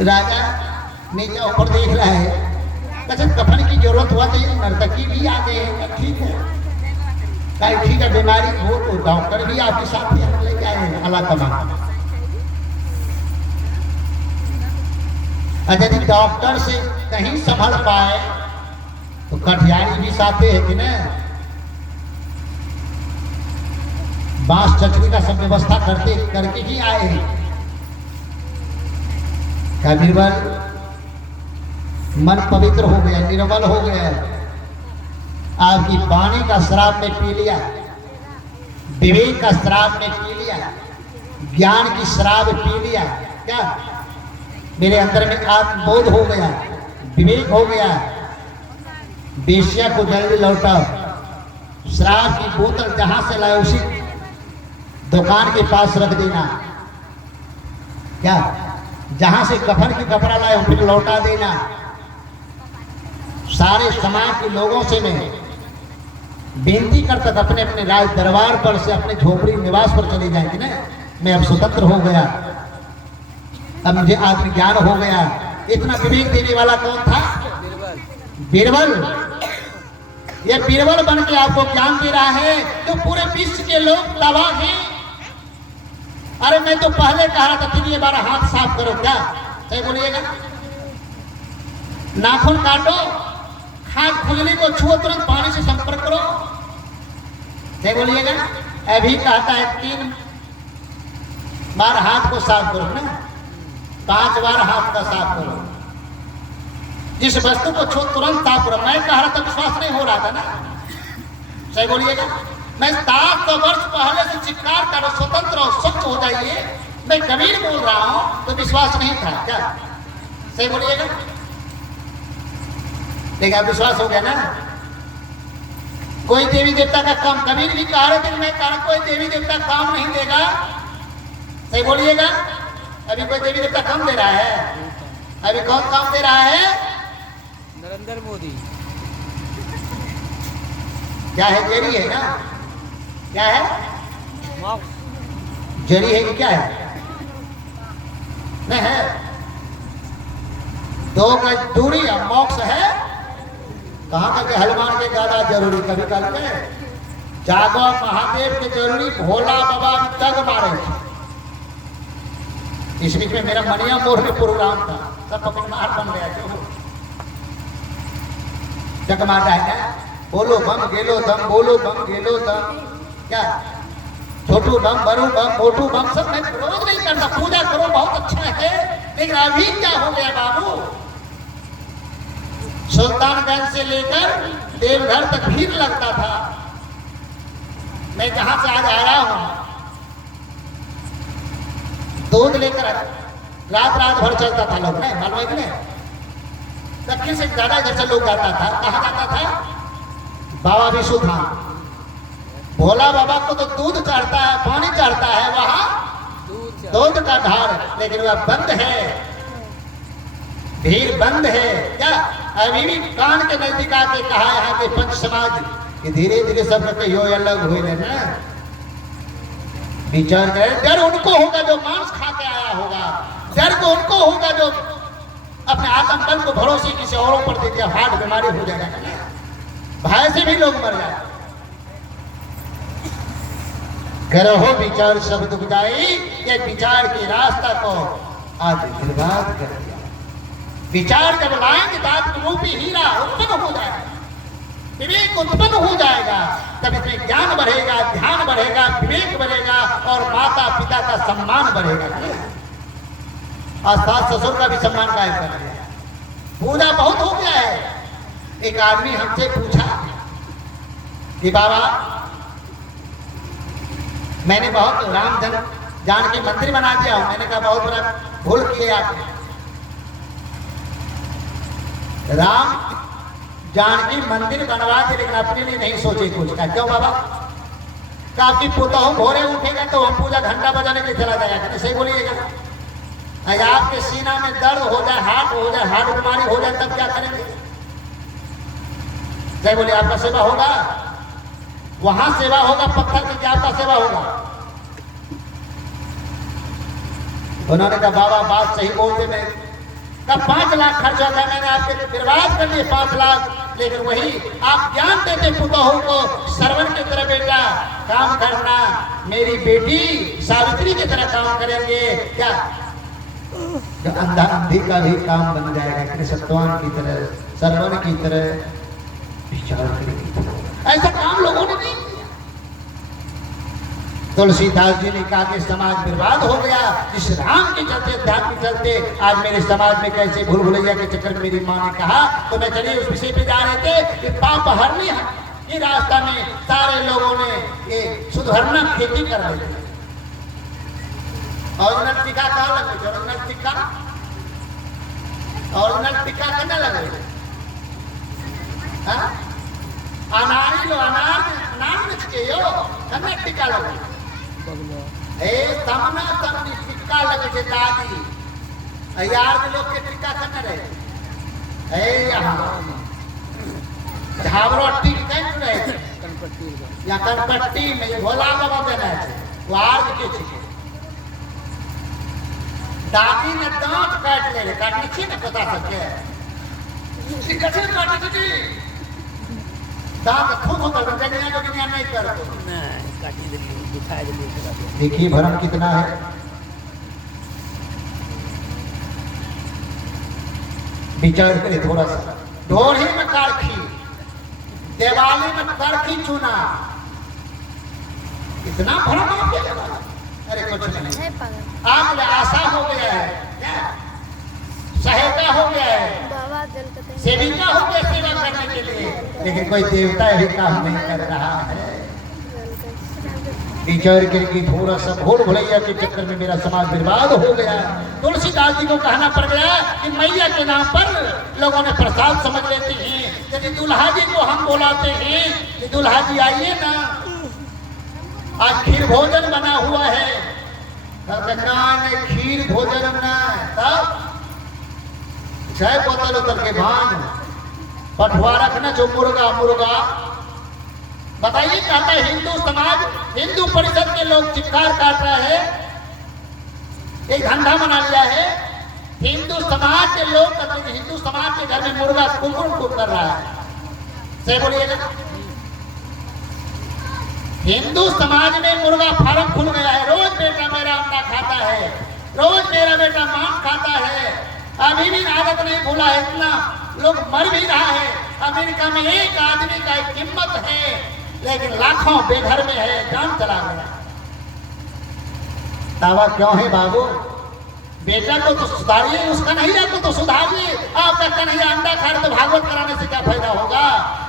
राजा नीचे ऊपर देख रहा है, अच्छा कफन की जरूरत हुआ तो नर्तकी भी आ गए, ठीक है, ठीक है, बीमारी हो तो डॉक्टर भी आपके साथ लेके आए हैं, अल्लाह तमा। यदि डॉक्टर से कहीं संभल पाए तो कटियारी भी साथे है कि नहीं, बांस चचरी का सब व्यवस्था करते करके ही आए हैं। क्या बीरबल मन पवित्र हो गया, निर्मल हो गया, आपकी पानी का शराब में पी लिया, विवेक का शराब में पी लिया, ज्ञान की शराब पी लिया, क्या मेरे अंदर में आत्मबोध हो गया, विवेक हो गया। बेश्या को जल्दी लौटाओ, शराब की बोतल जहां से लाए उसी दुकान के पास रख देना, क्या जहां से कफन की कपड़ा लाए फिर लौटा देना। सारे समाज के लोगों से मैं बेनती करता था अपने अपने राज दरबार पर से अपने झोपड़ी निवास पर चले जाएंगे ना, मैं अब स्वतंत्र हो गया, अब मुझे आत्मज्ञान हो गया। इतना विवेक देने वाला कौन था? बीरबल। ये बीरबल बन के आपको ज्ञान दे रहा है जो पूरे विश्व के लोग तबाह हैं। अरे मैं तो पहले कहा था 3 बार हाथ साफ करो, क्या सही बोलिएगा? नाखून काटो, हाथ खुजली को छुओ, तुरंत पानी से संपर्क करो, सही बोलिएगा? अभी कहता है 3 बार हाथ को साफ करो ना, 5 बार हाथ का साफ करो। जिस वस्तु को छो तुरंत साफ करो। मैं कह रहा था विश्वास नहीं हो रहा था ना, सही बोलिएगा? मैं 700 वर्ष पहले से चित्कार करो, स्वतंत्र और स्वच्छ हो जाइए, मैं कबीर बोल रहा हूं तो विश्वास नहीं था, क्या सही बोलिएगा? लेकिन अब विश्वास हो गया ना। कोई देवी देवता का काम, कबीर भी कह रहे थे, मैं कह रहा कोई देवी देवता काम नहीं देगा, सही बोलिएगा? अभी कोई देवी देवता काम दे रहा है? अभी कौन काम दे रहा है? नरेंद्र मोदी। क्या है? जरी है ना? क्या है? जरी है कि क्या है? नहीं है, 2 गज दूरी मोक्ष है। कहाँ का हनुमान के गाना जरूरी, कभी कल में जागो महादेव के जरूरी, भोला बाबा तग मारे थे। इस बीच में मेरा मनिया मोर में प्रोग्राम था, सब अपने मार बन गया, जगमाता है क्या? बोलो बम गेलो दम, बोलो बम गेलो दम, क्या छोटू बम, बड़ू बम, मोटू बम, सब मैं विरोध नहीं करता, पूजा करो बहुत अच्छा है। लेकिन अभी क्या हो गया बाबू, सुल्तानगंज से लेकर देवघर तक भीड़ लगता था। मैं जहां से आज आया हूं, दूध लेकर रात भर चलता था लोग, नहीं मालूम है कि नहीं? दक्षिण से ज्यादा इधर से लोग जाता था। कहा जाता था? बाबा विष्णु धाम। भोला बाबा को तो दूध चढ़ता है, पानी चढ़ता है, वहां दूध का धार, लेकिन वह बंद है, भीड़ बंद है, क्या अभी भी कान के नजदीक आके कहा यहाँ के पंच समाज कि धीरे धीरे सब कहियो अलग हो ना। विचार करें, डर उनको होगा जो मांस खा के आया होगा, डर को उनको होगा जो अपने आत्म बल को भरोसे किसी औरों पर देते, हार्ट बीमारी हो जाएगा, भय से भी लोग मर जाए। करो विचार सब दुख जाए, ये विचार के रास्ता को आज बर्बाद कर दिया। विचार जब लाएंगे तो आत्मरूपी हीरा उत्पन्न हो जाएगा, विवेक उत्पन्न हो जाएगा, तब इसमें ज्ञान बढ़ेगा, ध्यान बढ़ेगा, विवेक बढ़ेगा और माता पिता का सम्मान बढ़ेगा। और सास ससुर का भी सम्मान कायम कर दिया। पूजा बहुत हो गया है। एक आदमी हमसे पूछा कि बाबा मैंने बहुत राम जान के मंदिर बना दिया हूं। मैंने कहा बहुत बड़ा भूल किए आपने। राम जानकी मंदिर बनवा के लेकिन अपने लिए नहीं सोचे कुछ का। क्यों बाबा? क्या आपकी पुतहू भोरे उठेगा तो हम पूजा घंटा बजाने के लिए चला जाएगा, कैसे बोलिएगा? अगर आपके सीना में दर्द हो जाए, हार्ट बीमारी हो जाए, तब क्या करेंगे? जय बोले आपका सेवा होगा? वहां सेवा होगा पत्थर की, क्या आपका सेवा होगा? उन्होंने कहा बाबा बात सही बोलते। मैं कब 5 लाख खर्चा था, मैंने आपके बर्बाद कर लिए 5 लाख। लेकिन वही आप ज्ञान देते पुतहू को, श्रवण की तरह बेटा काम करना, मेरी बेटी सावित्री की तरह काम करेंगे क्या? अंधा अंधी का भी काम बन जाएगा कि सत्यवान की तरह, श्रवण की तरह, विचार करेंगे। ऐसा काम लोगों ने नहीं किया। तुलसीदास जी ने कहा कि समाज बर्बाद हो गया इस राम के चलते, ध्यान के चलते। आज मेरे समाज में कैसे भूल भुलैया के चक्कर में मेरी माँ ने कहा, तो मैं चलिए उस विषय पे जा रहे थे कि पाप हरनी है। ये रास्ता में सारे लोगों ने ये सुधरना खेती कर रहे थे। ओरिजिनल टीका कहाँ लगे? ओरिजिनल टीका करने लगे। अनारी लो, अनार के यो कन्ने टीका लगे। ए तमना तमनी टीका लगे छे दादी। यार लोग के टीका करने रहे। ए यहाँ झावरो टीका रहे थे। या कनपट्टी में भोला बाबा देना है वो आज के छे। दादी ने दांत काट ले, काटनी चाहिए ना, पता सके कैसे काटे थी दांत खूब होता है, जो दुनिया नहीं करते। देखिए भरम कितना है। विचार करे थोड़ा सा। ढोरी में कारखी, दिवाली में कारखी चुना, इतना भरम हो गया। अरे कुछ नहीं, आप आशा हो गया है, सहायता हो गया है, सेविका हो गया सेवा करने के लिए, लेकिन कोई देवता भी काम नहीं कर रहा है। विचार करके थोड़ा सा भूल भुलैया के चक्कर में मेरा समाज बर्बाद हो गया। तुलसीदास जी को कहना पड़ गया कि मैया के नाम पर लोगों ने प्रसाद समझ लेते हैं। यदि दुल्हा जी को हम बुलाते हैं कि दुल्हा जी आइए ना, आज खीर भोजन बना हुआ है, खीर भोजन ना तब छह बोतल उतर के भान पठवा रखना जो मुर्गा। बताइए, कहता है हिंदू समाज, हिंदू परिषद के लोग चिक्कार काट रहे हैं, एक धंधा बना लिया है। हिंदू समाज के लोग कहते हैं हिंदू समाज के घर में मुर्गा कुकुर कर रहा है। सही बोलिएगा। हिंदू समाज में मुर्गा फार्म खुल गया है। रोज बेटा मेरा अंडा खाता है, रोज मेरा बेटा मांस खाता है। अभी भी आदत नहीं भूला है। इतना लोग मर भी रहा है। अमेरिका में एक आदमी का एक कीमत है, लेकिन लाखों बेघर में है, जान चला गया। दावा क्यों है बाबू? बेटा को तो सुधारिए, उसका नहीं रहता तो सुधारिए। आपका कन्हैया अंडा खा रहा तो भागवत कराने से क्या फायदा होगा?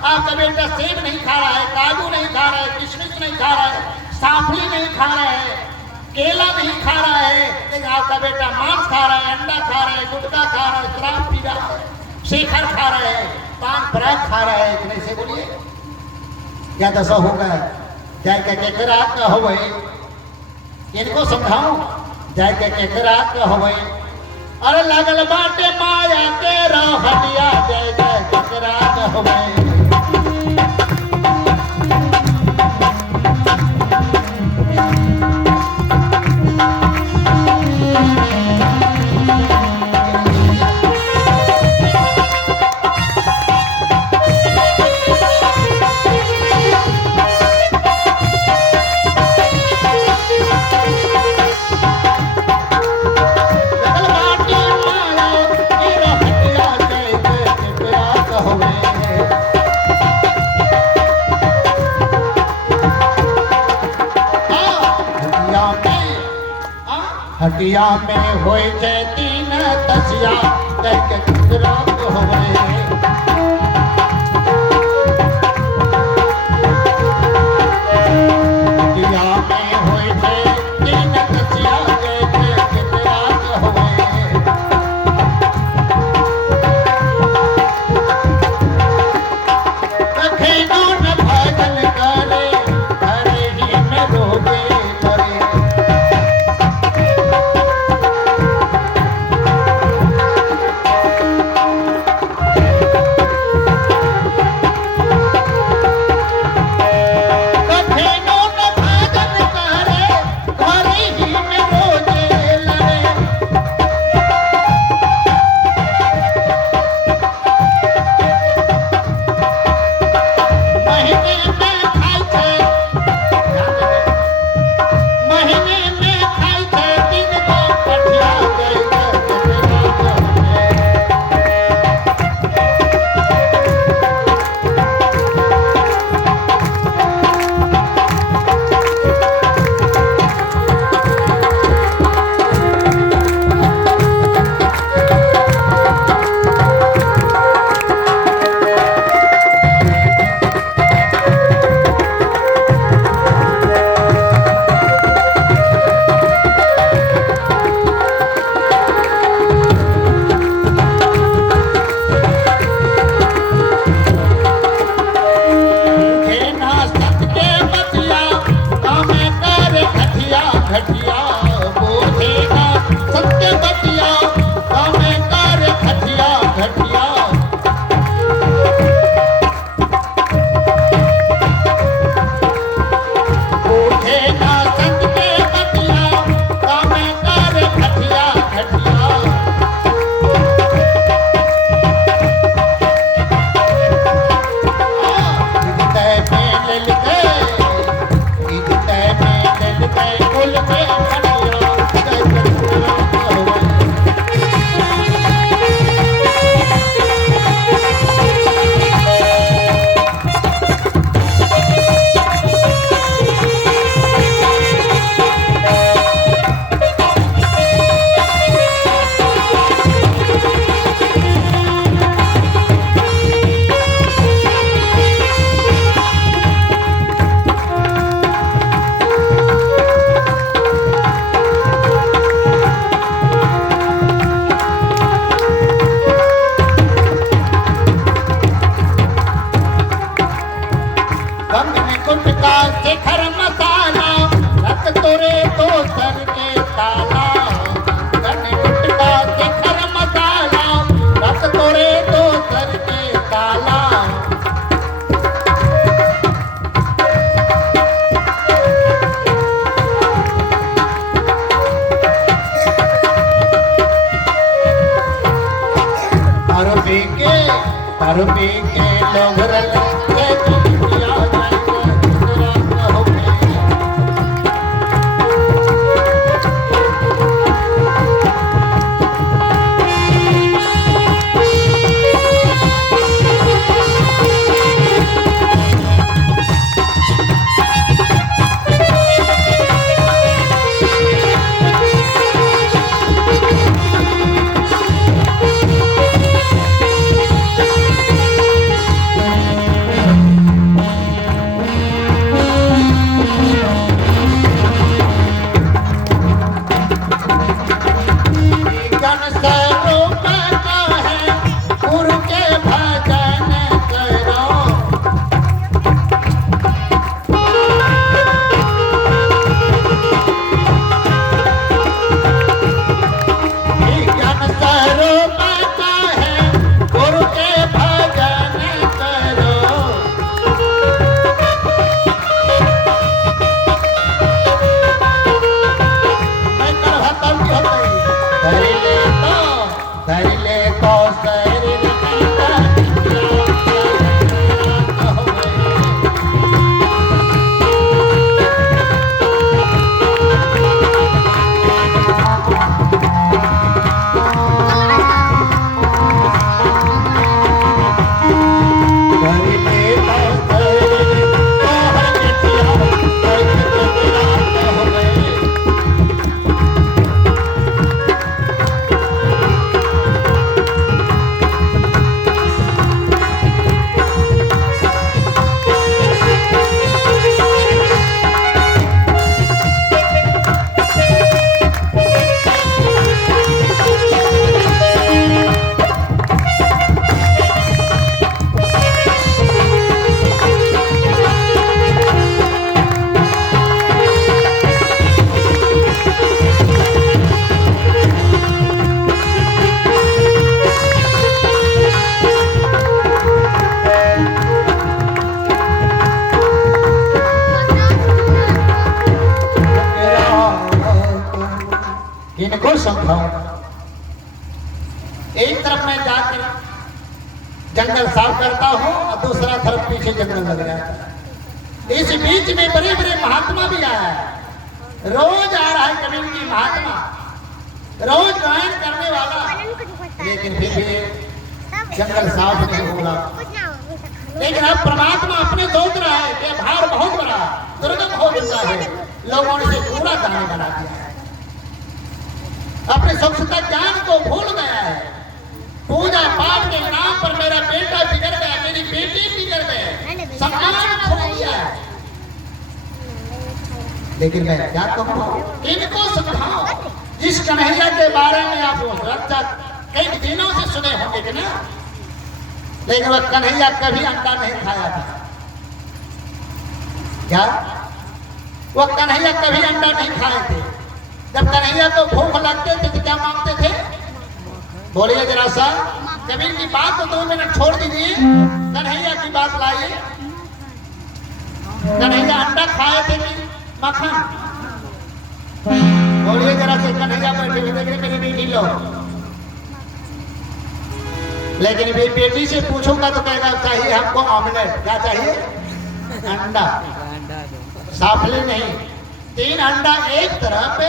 आपका बेटा सेब नहीं खा रहा है, काजू नहीं खा रहा है, किशमिश नहीं खा रहा है, सांफली नहीं खा रहा है, केला नहीं खा रहा है, लेकिन आपका बेटा मांस खा रहा है, अंडा खा रहा है, गुटखा खा रहा है, शराब पी रहा है, शेखर खा रहा है, पान पराग खा रहा है। नहीं से बोलिए क्या दशा होगा? जय के रात का हो गए, इनको समझाऊं। जय के रात का हो गए। अरे लगल बाटे माया के रहनिया, जय के रात हो गए। हटिया में होए जय तीन तसिया कह के कितरा होवे किया में होए थे तीन तसिया कह के कितरा होवे कखेनो न भजन करे हरे ही में रोगे करे कखेनो न भजन करे हरे ही में रोगे लरे महीने में खाई थे महीने में खाई थे दिन को पठिया गई ना सत के बतिया कामे कर घटिया घटिया बोधे ना सत के बतिया कामे कर घटिया घटिया बोधे ना सत के बतिया कामे कर घटिया घटिया गंग में कुंड का शिखर मसाला रख तोरे तो सर के ताला गंग में कुंड का शिखर मसाला रख तोरे तो सर के ताला अरबी के लोग रल के दुनिया जाएगा होवे एक तरफ मैं जाकर जंगल साफ करता हूँ और दूसरा तरफ पीछे जंगल लग जाता है। इस बीच में बड़े बड़े महात्मा भी आया है, रोज आ रहा है कबीर की महात्मा, रोज गायन करने वाला, लेकिन फिर भी जंगल साफ नहीं हो रहा। लेकिन अब परमात्मा अपने सोच रहा है कि भार बहुत बड़ा दुर्गम हो गया है, लोगों ने इसे पूरा दाने बना दिया है, अपने स्वच्छता ज्ञान को भूल गया है, पूजा पाठ के नाम पर मेरा बेटा बिगड़ गया, मेरी बेटी बिगड़ गए, सम्मान खो गया है। लेकिन मैं क्या कहूँ, इनको समझाओ। जिस कन्हैया के बारे में आप रक्षा कई दिनों से सुने होंगे ना, लेकिन वह कन्हैया कभी अंडा नहीं खाया था। क्या वह कन्हैया कभी अंडा नहीं खाए थे? जब कन्हैया को भूख लगते थे तो क्या मांगते थे? बोलिए जरा सा, कबीर की बात तो 2 मिनट छोड़ दीजिए, कन्हैया की बात लाइए। कन्हैया अंडा खाए थे कि मक्खन? बोलिए जरा से, कन्हैया बैठे हुए देख रहे मेरी बेटी लोग, लेकिन मेरी बेटी से पूछूंगा तो कहेगा चाहिए हमको ऑमलेट। क्या चाहिए? अंडा, साफली नहीं, 3 अंडा एक तरफ,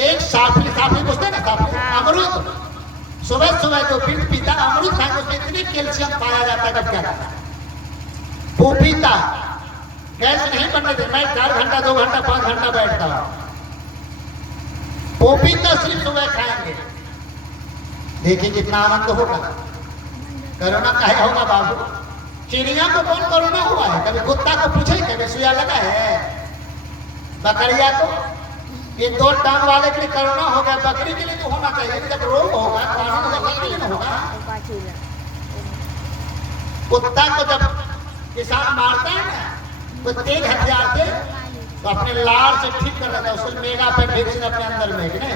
एक साफली, साफली पूछते ना, साफली अमरूद। सुबह सुबह जो पीठ पीता अमरूद खाए उसमें इतनी कैल्शियम पाया जाता है, तब क्या करता? पपीता, गैस नहीं बनने दे, मैं 4 घंटा 2 घंटा 5 घंटा बैठता हूँ, पपीता सिर्फ सुबह खाएंगे। देखिए कितना आनंद होगा। कोरोना काहे होगा बाबू? चिड़िया को कौन कोरोना हुआ है? कभी कुत्ता को पूछे कभी सुइया लगा है? बकरिया को, ये 2 टांग वाले के लिए कोरोना हो गया, बकरी के लिए तो होना चाहिए। जब रोग होगा कानून तो होगा। कुत्ता को जब किसान मारता है ना, तो तेज हथियार से तो अपने लार से ठीक कर लेता है, उसको मेगा पे वैक्सीन अपने अंदर में है,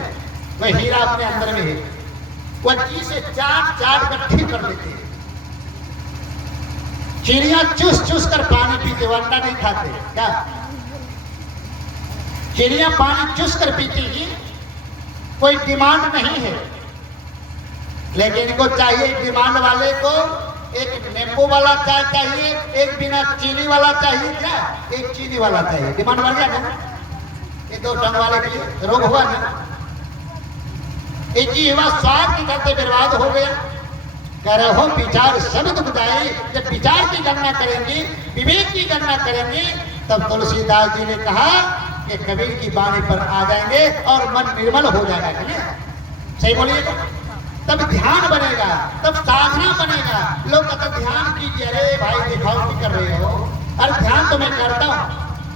वह हीरा अपने अंदर में है, वह जी से चाट कर ठीक कर लेते हैं। चिड़िया चूस चूस कर पानी पीते, अंडा नहीं खाते। क्या चिड़िया पानी चूस कर पीती ही, कोई डिमांड नहीं है, लेकिन इनको चाहिए, डिमांड वाले को एक नींबू वाला चाय चाहिए, एक बिना चीनी वाला चाहिए, क्या एक चीनी वाला चाहिए। डिमांड बढ़ गया ना, ये 2 टंग वाले के लिए रोग हुआ ना, एक ही हुआ, स्वाद की करते बर्बाद हो गया। कह रहे हो विचार सब दुख जाए। जब विचार की गणना करेंगे, विवेक की गणना करेंगे, तब तुलसीदास जी ने कहा कि कबीर की वाणी पर आ जाएंगे और मन निर्मल हो जाएगा। सही बोलिएगा, तब ध्यान बनेगा, तब साधना बनेगा। लोग कहते ध्यान कीजिए, अरे भाई दिखाओ की कर रहे हो? अरे ध्यान तो मैं करता हूँ,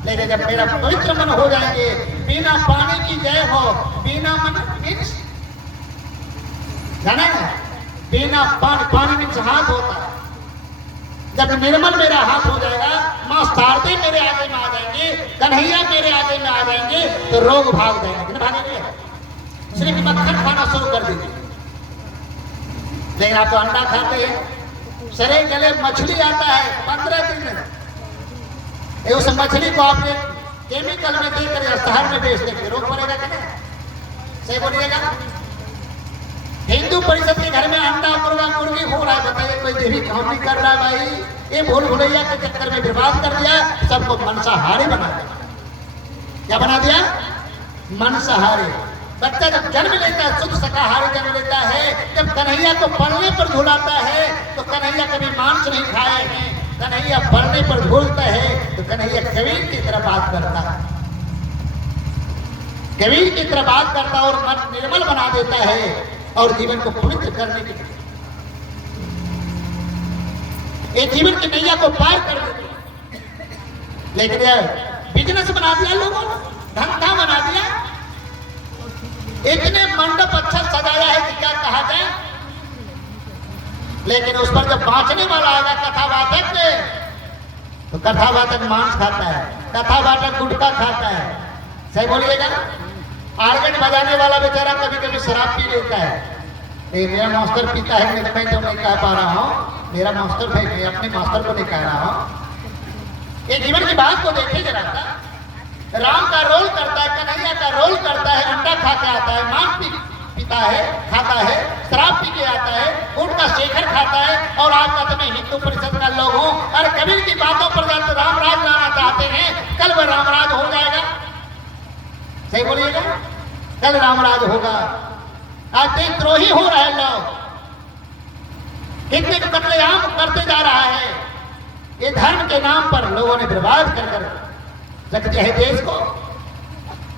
लेकिन जब मेरा पवित्र मन हो जाएंगे, बिना पानी की जय हो, बिना मन जाना है, बिना पानी में हाथ होता है। जब निर्मल मेरा हाथ हो जाएगा, मां शारदे मेरे आगे में आ जाएंगे, कन्हैया मेरे आगे में आ जाएंगे, तो रोग भाग जाएंगे। भागेंगे, सिर्फ मक्खन खाना शुरू कर दीजिए। लेकिन आप तो अंडा खाते हैं, सरे गले मछली आता है 15 दिन में, उस मछली को आपने केमिकल में देकर शहर में बेच देंगे, रोग पड़ेगा कि नहीं? सही बोलिएगा। हिंदू परिषद के घर में अंडा मुर्गा मुर्गी हो रहा है, बताइए कोई देवी काम नहीं कर रहा भाई? ये भूल भुलैया के चक्कर में बर्बाद कर दिया, सबको मांसाहारी बना दिया। क्या बना दिया? मांसाहारी। बच्चा जब जन्म लेता है, शुद्ध शाकाहारी जन्म लेता है, जब कन्हैया को पढ़ने पर झूलाता है, तो कन्हैया कभी मांस नहीं खाए हैं, कन्हैया पढ़ने पर झूलता है, तो कन्हैया कबीर की तरह बात करता है, कबीर की तरह बात करता और मन निर्मल बना देता है और जीवन को पवित्र करने के लिए एक जीवन की नैया को पार कर देते। लेकिन यार बिजनेस बना दिया लोगों ने, धंधा बना दिया, इतने मंडप अच्छा सजाया है कि क्या कहा जाए। लेकिन उस पर जब बांचने वाला आएगा कथावाचक, तो कथावाचक मांस खाता है, कथावाचक गुटखा खाता है। सही बोलिएगा। आर्गन बजाने वाला बेचारा कभी कभी शराब पी लेता है। मेरा मास्टर पीता है, मैं तो नहीं कह पा रहा हूँ, मेरा मास्टर भाई, मैं अपने मास्टर को नहीं कह रहा हूँ। ये जीवन की बात को देखिए जरा। राम का रोल करता है, कन्हैया का रोल करता है, अंडा खा के आता है, मांस पीता है, खाता है, शराब पी के आता है, गुटखा शेखर खाता है, और आप कहते मैं हिंदू परिषद का लोग हूँ। अरे कबीर की बातों पर जब रामराज लाना चाहते हैं, कल वह रामराज हो जाएगा। सही बोलिएगा, कल रामराज होगा। आज देशद्रोही हो रहे लोग, कितने कत्लेआम करते जा रहा है। ये धर्म के नाम पर लोगों ने बर्बाद कर रख दिया है देश को।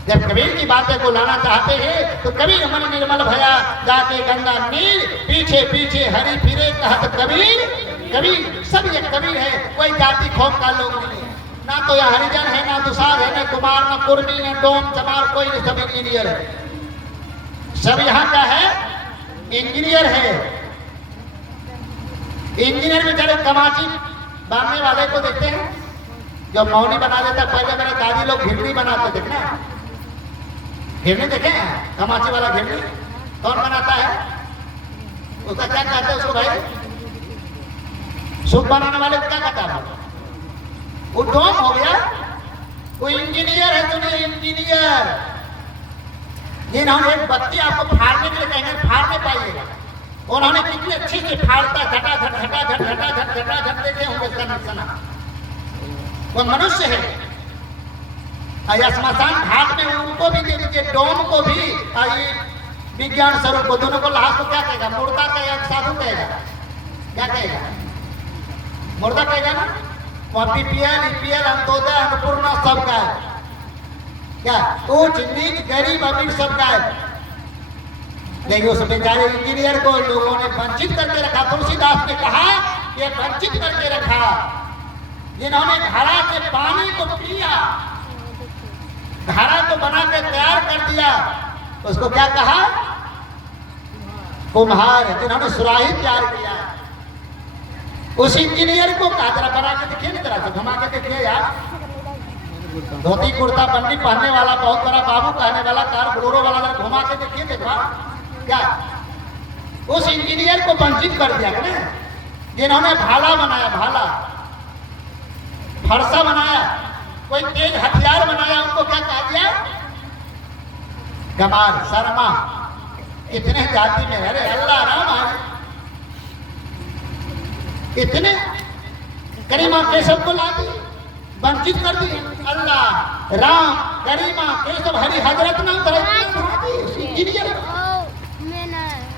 जब कबीर की बातें को लाना चाहते हैं तो कबीर मन निर्मल भया जाके गंगा नीर, पीछे पीछे हरि फिरे कहत कबीर। कबीर सब ये कबीर है, कोई जाति खौफ का लोग नहीं है। ना तो यह हरिजन है, ना दुसाध है, न कुमार, न कुर्मी, न डोम चमार, कोई नहीं, सब इंजीनियर है। सब यहाँ का है इंजीनियर है। इंजीनियर बेचारे कमाची बांधने वाले को देखते हैं जो मौनी बना देता। पहले मेरे दादी लोग घिरनी बनाते थे ना, घिरनी देखे हैं? कमाची वाला घिरनी कौन बनाता है? उसका क्या कहते हैं उसको भाई? सूप बनाने वाले को क्या कहता है? वो डोम हो गया। वो इंजीनियर है, सुनिए इंजीनियर। जिन्होंने एक बत्ती आपको फाड़ने के लिए कहेंगे, फाड़ नहीं पाइएगा। उन्होंने कितनी अच्छी से फाड़ता, झटाझट झटाझट झटाझट झटाझट देखे होंगे सना। वो मनुष्य है। स्मशान घाट में उनको भी दे दीजिए, डोम को भी, विज्ञान स्वरूप को, दोनों को लाश को क्या कहेगा? मुर्दा कहेगा, साधु कहेगा? क्या कहेगा? मुर्दा कहेगा ना। वहाँ पीपीएल, ईपीएल, अंत्योदय, अन्नपूर्णा सब का है। क्या ऊंच नीच गरीब अमीर सब का है। लेकिन उस बेचारे इंजीनियर को लोगों ने वंचित करके रखा। तुलसीदास ने कहा ये वंचित करके रखा। जिन्होंने धारा से पानी को पिया, धारा को बना के तैयार कर दिया, उसको क्या कहा? कुम्हार। जिन्होंने सुराही तैयार किया, उस इंजीनियर को कहा जरा बना के देखिए ना, जरा घुमा के देखिए यार। धोती कुर्ता बंदी पहनने वाला, बहुत बड़ा बाबू कहने वाला, कार बोलेरो वाला, जरा घुमा के देखिए। देखा क्या उस इंजीनियर को वंचित कर दिया ना। जिन्होंने भाला बनाया, भाला फरसा बनाया, कोई तेज हथियार बनाया, उनको क्या कहा दिया? गमार, शर्मा। इतने जाति में, अरे अल्लाह राम, इतने करीमा केशव को ला दी, वंचित कर दी। अल्लाह राम करीमा केशव हरि हजरत नाम इंजीनियर।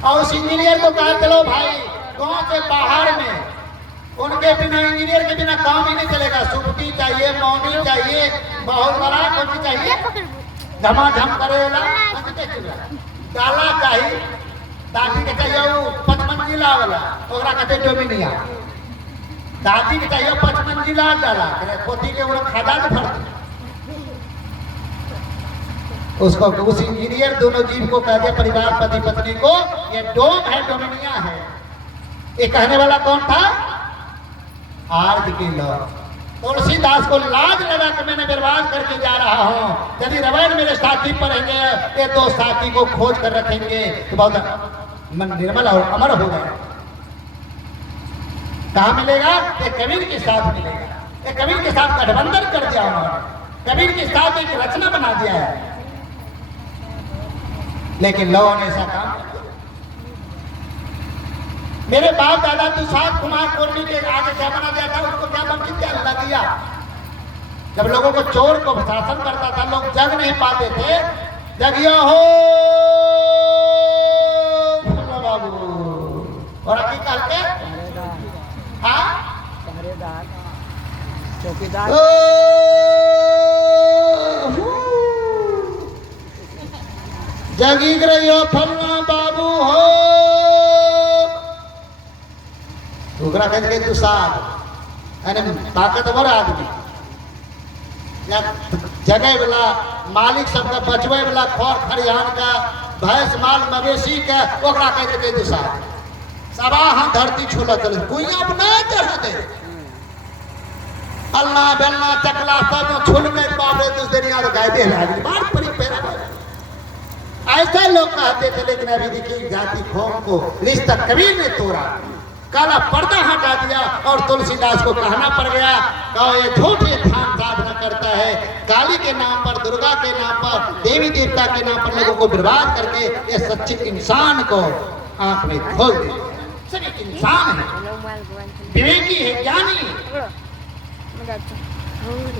और उस इंजीनियर को कहा चलो भाई गांव से बाहर में, उनके बिना, इंजीनियर के बिना काम ही नहीं चलेगा। सुप्ती चाहिए, मौनी चाहिए, बहुत बड़ा कुछ चाहिए, धमाधम करेला, डाला चाहिए, दादी के चाहिए वो 5 मंजिला वाला, ओकरा कहते डोमिनिया। दादी के चाहिए 5 मंजिला डाला, पोती के वो खदान भरती। उसको उस इंजीनियर दोनों जीव को कह दिया, परिवार पति पत्नी को, ये डोम है, डोमिनिया है। ये कहने वाला कौन था? आर्ज के लोग। तुलसीदास को लाज लगा कि मैंने बर्बाद करके जा रहा हूँ। यदि रामायण मेरे साथी पढ़ेंगे, ये 2 साथी को खोज कर रखेंगे तो बहुत मन निर्मल और अमर हो जाएगा। कहाँ मिलेगा? ये कबीर के साथ मिलेगा। ये कबीर के साथ गठबंधन कर दिया उन्होंने, कबीर के साथ एक रचना बना दिया है। लेकिन लोगों ने ऐसा काम किया। मेरे बाप दादा दुसाध कुमार कुर्मी के आगे क्या बना दिया था? उसको क्या बन दिया? दिया। जब लोगों को चोर को शासन करता था, लोग जग नहीं पाते थे, जगिया हो बाबू। और अभी कहते चौकीदार, जगी रहियो फलना बाबू हो। ओकरा कहते दुसाध, यानी ताकतवर आदमी, या जगह वाला, मालिक सबका बचवे वाला, खौर खरिहान का, भैंस माल मवेशी का, ओकरा कहते थे दुसाध। सबाह धरती छूला चले, कोई अपना चढ़ते, अल्लाह बेलना चकला सब छूल में बाबरे दूस दुनिया तो गाय दे लागी बार परी पैरा। ऐसा लोग कहते थे, लेकिन अभी देखिए जाति खौफ को रिश्ता कबीर ने तोड़ा। काला पर्दा हटा दिया और तुलसीदास को कहना पड़ गया कहो ये झूठे ध्यान साधना करता है, काली के नाम पर, दुर्गा के नाम पर, देवी देवता के नाम पर लोगों को बर्बाद करके ये सच्चे इंसान को आंख में खोल दे। सब एक इंसान है, विवेकी है, ज्ञानी।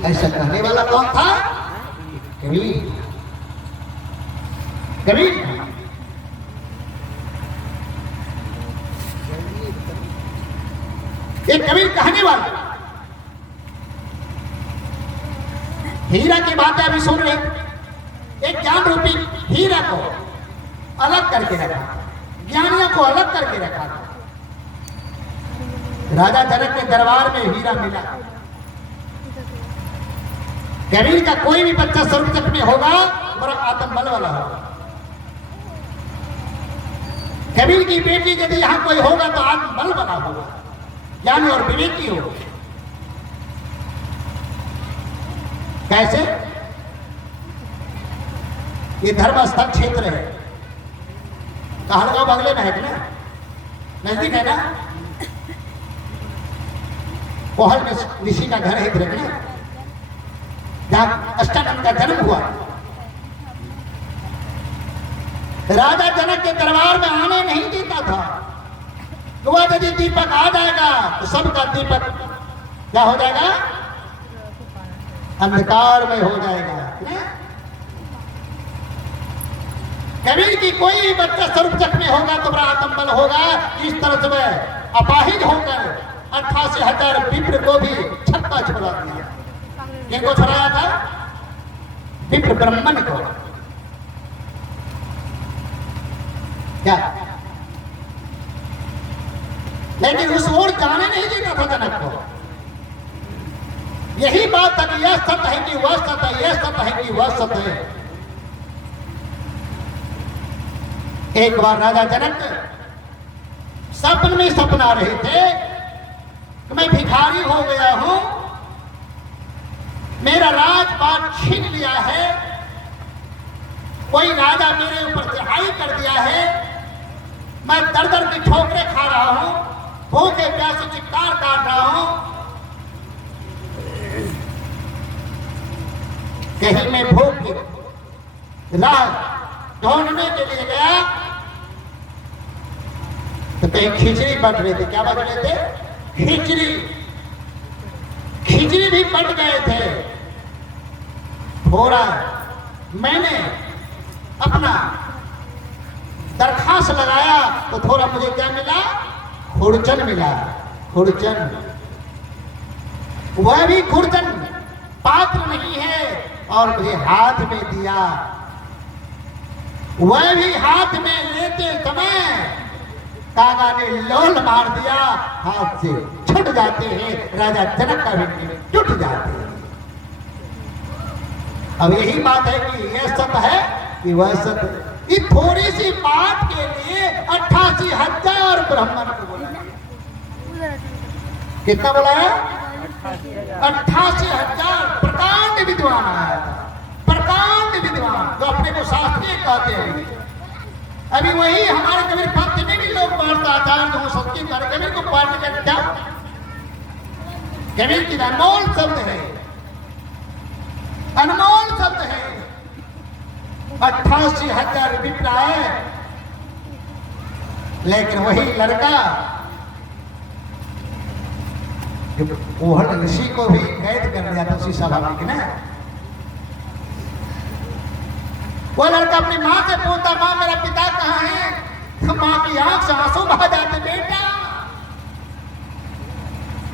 ऐसा कहने वाला कौन था? कबीर। कबीर एक कबीर कहने वाला। हीरा की बातें अभी सुन रहे, एक ज्ञान रूपी हीरा को अलग करके रखा, ज्ञानियों को अलग करके रखा। राजा जनक के दरबार में हीरा मिला। कबीर का कोई भी बच्चा स्वर्ग तक में होगा बड़ा आत्मबल वाला होगा। कबीर की बेटी यदि यहां कोई होगा तो आत्मबल वाला होगा, ज्ञानी और विवेकी हो। कैसे? ये धर्मस्थल क्षेत्र है, कहलगांव बगले में है कि ना, नजदीक है ना। कोहल में ऋषि का घर है इधर ना, जहां अष्टानंद का जन्म हुआ। राजा जनक के दरबार में आने नहीं देता था। तो वह यदि दीपक आ जाएगा तो सबका दीपक क्या हो जाएगा? अंधकार में हो जाएगा। कबीर की कोई भी बच्चा स्वरूप में होगा तो बड़ा आत्मबल होगा। इस तरह से वह अपाहिज होकर 88,000 विप्र को भी छक्का छोड़ा दिया। किनको छोड़ाया था? विप्र ब्राह्मण को। क्या? लेकिन उस ओर जाने नहीं देता था जनक को। यही बात था कि यह सत्य है कि वह सत्य है, यह सत्य है कि वह सत्य है। एक बार राजा जनक सपन में सपना रहे थे कि मैं भिखारी हो गया हूं, मेरा राजपाट छीन लिया है, कोई राजा मेरे ऊपर चढ़ाई कर दिया है, मैं दर दर की ठोकरें खा रहा हूं, भूखे प्यासे चित्कार काट रहा हूं। कहीं मैं भूख की राह ढूंढने के लिए गया तो कहीं खिचड़ी बट रहे थे। क्या बट रहे थे? खिचड़ी। खिचड़ी भी बट गए थे। थोड़ा मैंने अपना दरखास्त लगाया तो थोड़ा मुझे क्या मिला? खुरचन मिला। खुरचन, वह भी खुरचन पात्र नहीं है और मुझे हाथ में दिया। वह भी हाथ में लेते समय कागा ने लोल मार दिया, हाथ से छूट जाते हैं। राजा जनक का भी टूट जाते हैं। अब यही बात है कि यह सत्य है कि वह सत्य। इस थोड़ी सी बात के लिए 88,000 ब्राह्मण को बुलाया। कितना बुलाया? 88,000 प्रकांड विद्वान आया था। प्रकांड विद्वान जो अपने को शास्त्रीय कहते हैं। अभी वही हमारे कबीर भक्त में भी लोग पढ़ता था जो सच्ची कबीर को पढ़ने का क्या? कबीर की अनमोल शब्द है, अनमोल शब्द है। 88,000 विप्र है, लेकिन वही लड़का कोहल ऋषि को भी कैद कर दिया था उसी सभा में, ना। वो लड़का अपनी माँ से पूछता, माँ मेरा पिता कहाँ है? तो माँ की आंख से आंसू बहा जाते। बेटा,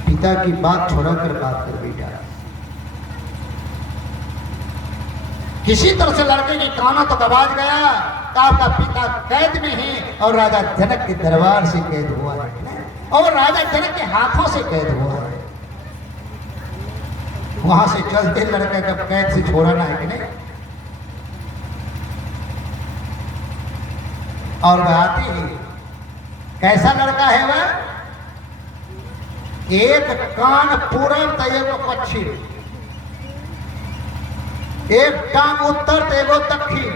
पिता की बात छोड़कर बात कर बेटा। किसी तरह से लड़के की काना तो आवाज गया कि आपका पिता कैद में है और राजा जनक के दरबार से कैद हुआ है और राजा जनक के हाथों से कैद हुआ है। वहां से चलते लड़के का कैद से छोड़ना है कि नहीं? और वह आती है, कैसा लड़का है वह? एक कान पूरब तो एक पश्चिम, एक टांग उत्तर तो एगो दक्षिण।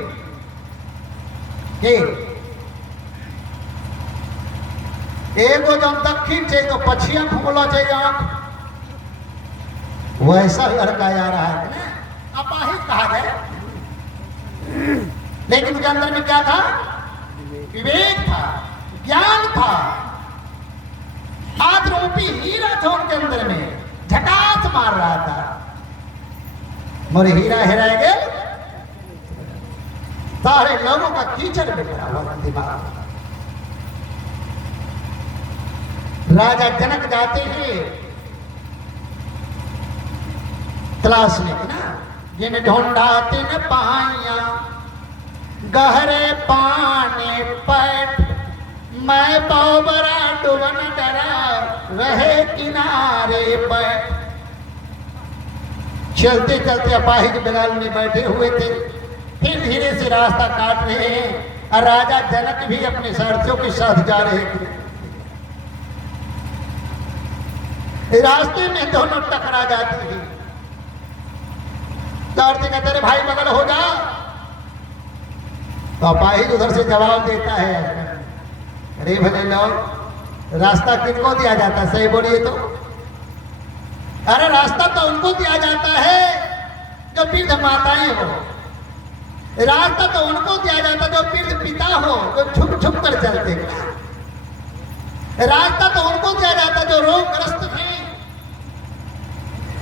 एगो जब दक्षिण से तो पछिया फूला चाहिए आंख, वैसा लड़का आ रहा है ना, अपाहिज कहा गया। लेकिन उसके अंदर में क्या था? विवेक था, ज्ञान था, आज रूपी हीरा था उनके अंदर में, झटास मार रहा था। मोरे हीरा हेराए गए, सारे लोगों का कीचड़ में पड़ा हुआ दिमाग। राजा जनक जाते हैं तलाश में ना, जिन ढूंढा तिन पाइया, गहरे पानी पैठ, मैं बाबरा डुबन डरा, रहे किनारे बैठ। चलते चलते अपाहिज बिलाल में बैठे हुए थे, फिर धीरे से रास्ता काट रहे हैं और राजा जनक भी अपने सारथियों के साथ जा रहे थे। रास्ते में दोनों टकरा जाते हैं। सारथी कहते रे भाई बगल हो जा, तो अपाहिज उधर से जवाब देता है, अरे भले लोग, रास्ता किनको दिया जाता है? सही बोलिए तो। अरे रास्ता तो उनको दिया जाता है जो वृद्ध माताएं हो, रास्ता तो उनको दिया जाता है जो वृद्ध पिता हो, जो छुप छुप कर चलते हैं। रास्ता तो उनको दिया जाता जो रोगग्रस्त हैं,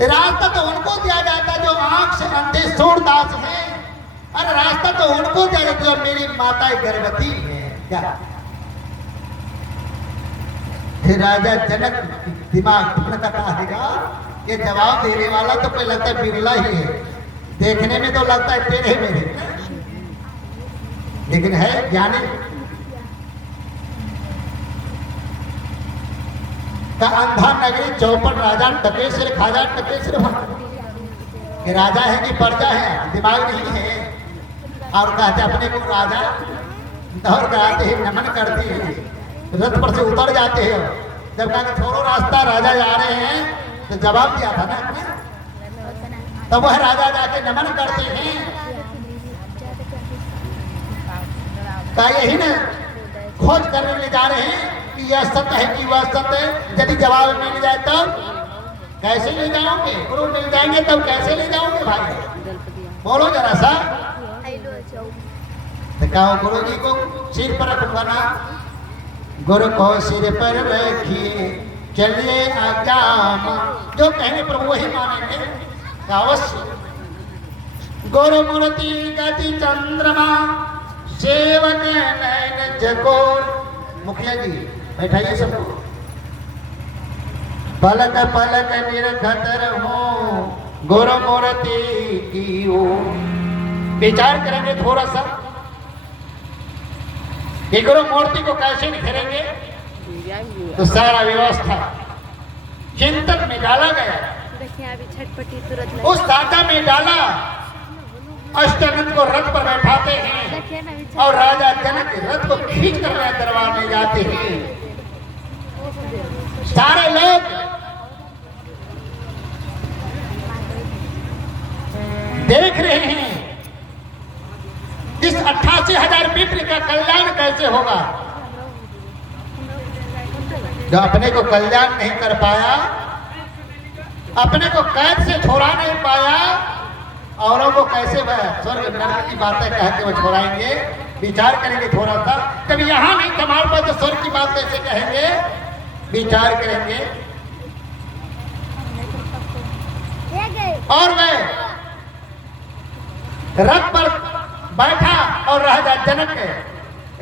रास्ता तो उनको दिया जाता जो आंख से अंधे सूरदास हैं, और रास्ता तो उनको दिया जाता जो मेरी माता गर्भवती है। क्या राजा जनक दिमाग भटकता है, ये जवाब देने वाला तो कोई लगता है बिरला ही है, देखने में तो लगता है टेढ़े मेढ़े, लेकिन है ज्ञानी। का अंधा नगरी चौपट राजा टकेश्वर खाजा टकेश्वर कि राजा है कि प्रजा है, दिमाग नहीं है। और कहते अपने को राजा, दौड़ कराते हैं, नमन करते हैं, रथ पर से उतर जाते हैं। जब कहा छोड़ो रास्ता, राजा जा रहे हैं, तो जवाब दिया था ना, तब वह राजा जाके नमन करते हैं। का यही ना खोज करने ले जा रहे हैं कि यह सत्य है कि वह सत्य है। यदि जवाब मिल जाए तब कैसे ले जाओगे? गुरु मिल जाएंगे तब कैसे ले जाओगे भाई? बोलो जरा सा। तो कहो गुरु जी को सिर पर रखूंगा ना, गुरु को सिर पर रखिए चलिए आगाम, जो कहेंगे प्रभु वही मानेंगे। अवश्य गुरु मूर्ति गति चंद्रमा, सेवक नयन जगोर। मुखिया जी बैठाइए सबको। पलक पलक निरखत रहो गुरु मूर्ति की ओर। विचार करेंगे थोड़ा सा कि गुरु मूर्ति को कैसे निखरेंगे, तो सारा व्यवस्था चिंतन में डाला गया। उस दाता में डाला, अष्टानंद को रथ पर बैठाते हैं और राजा जनक रथ को खींच कर दरबार में जाते हैं। सारे लोग देख रहे हैं इस 88,000 विप्र का कल्याण कैसे होगा। जो अपने को कल्याण नहीं कर पाया, अपने को कैद से छोड़ा नहीं पाया, औरों को कैसे वह स्वर्ग नरक की बातें कह के वो छोड़ाएंगे। विचार करेंगे थोड़ा सा, कभी यहाँ नहीं संभाल पाए तो स्वर्ग की बात कैसे कहेंगे? विचार करेंगे। और वह रथ पर बैठा और राजा जनक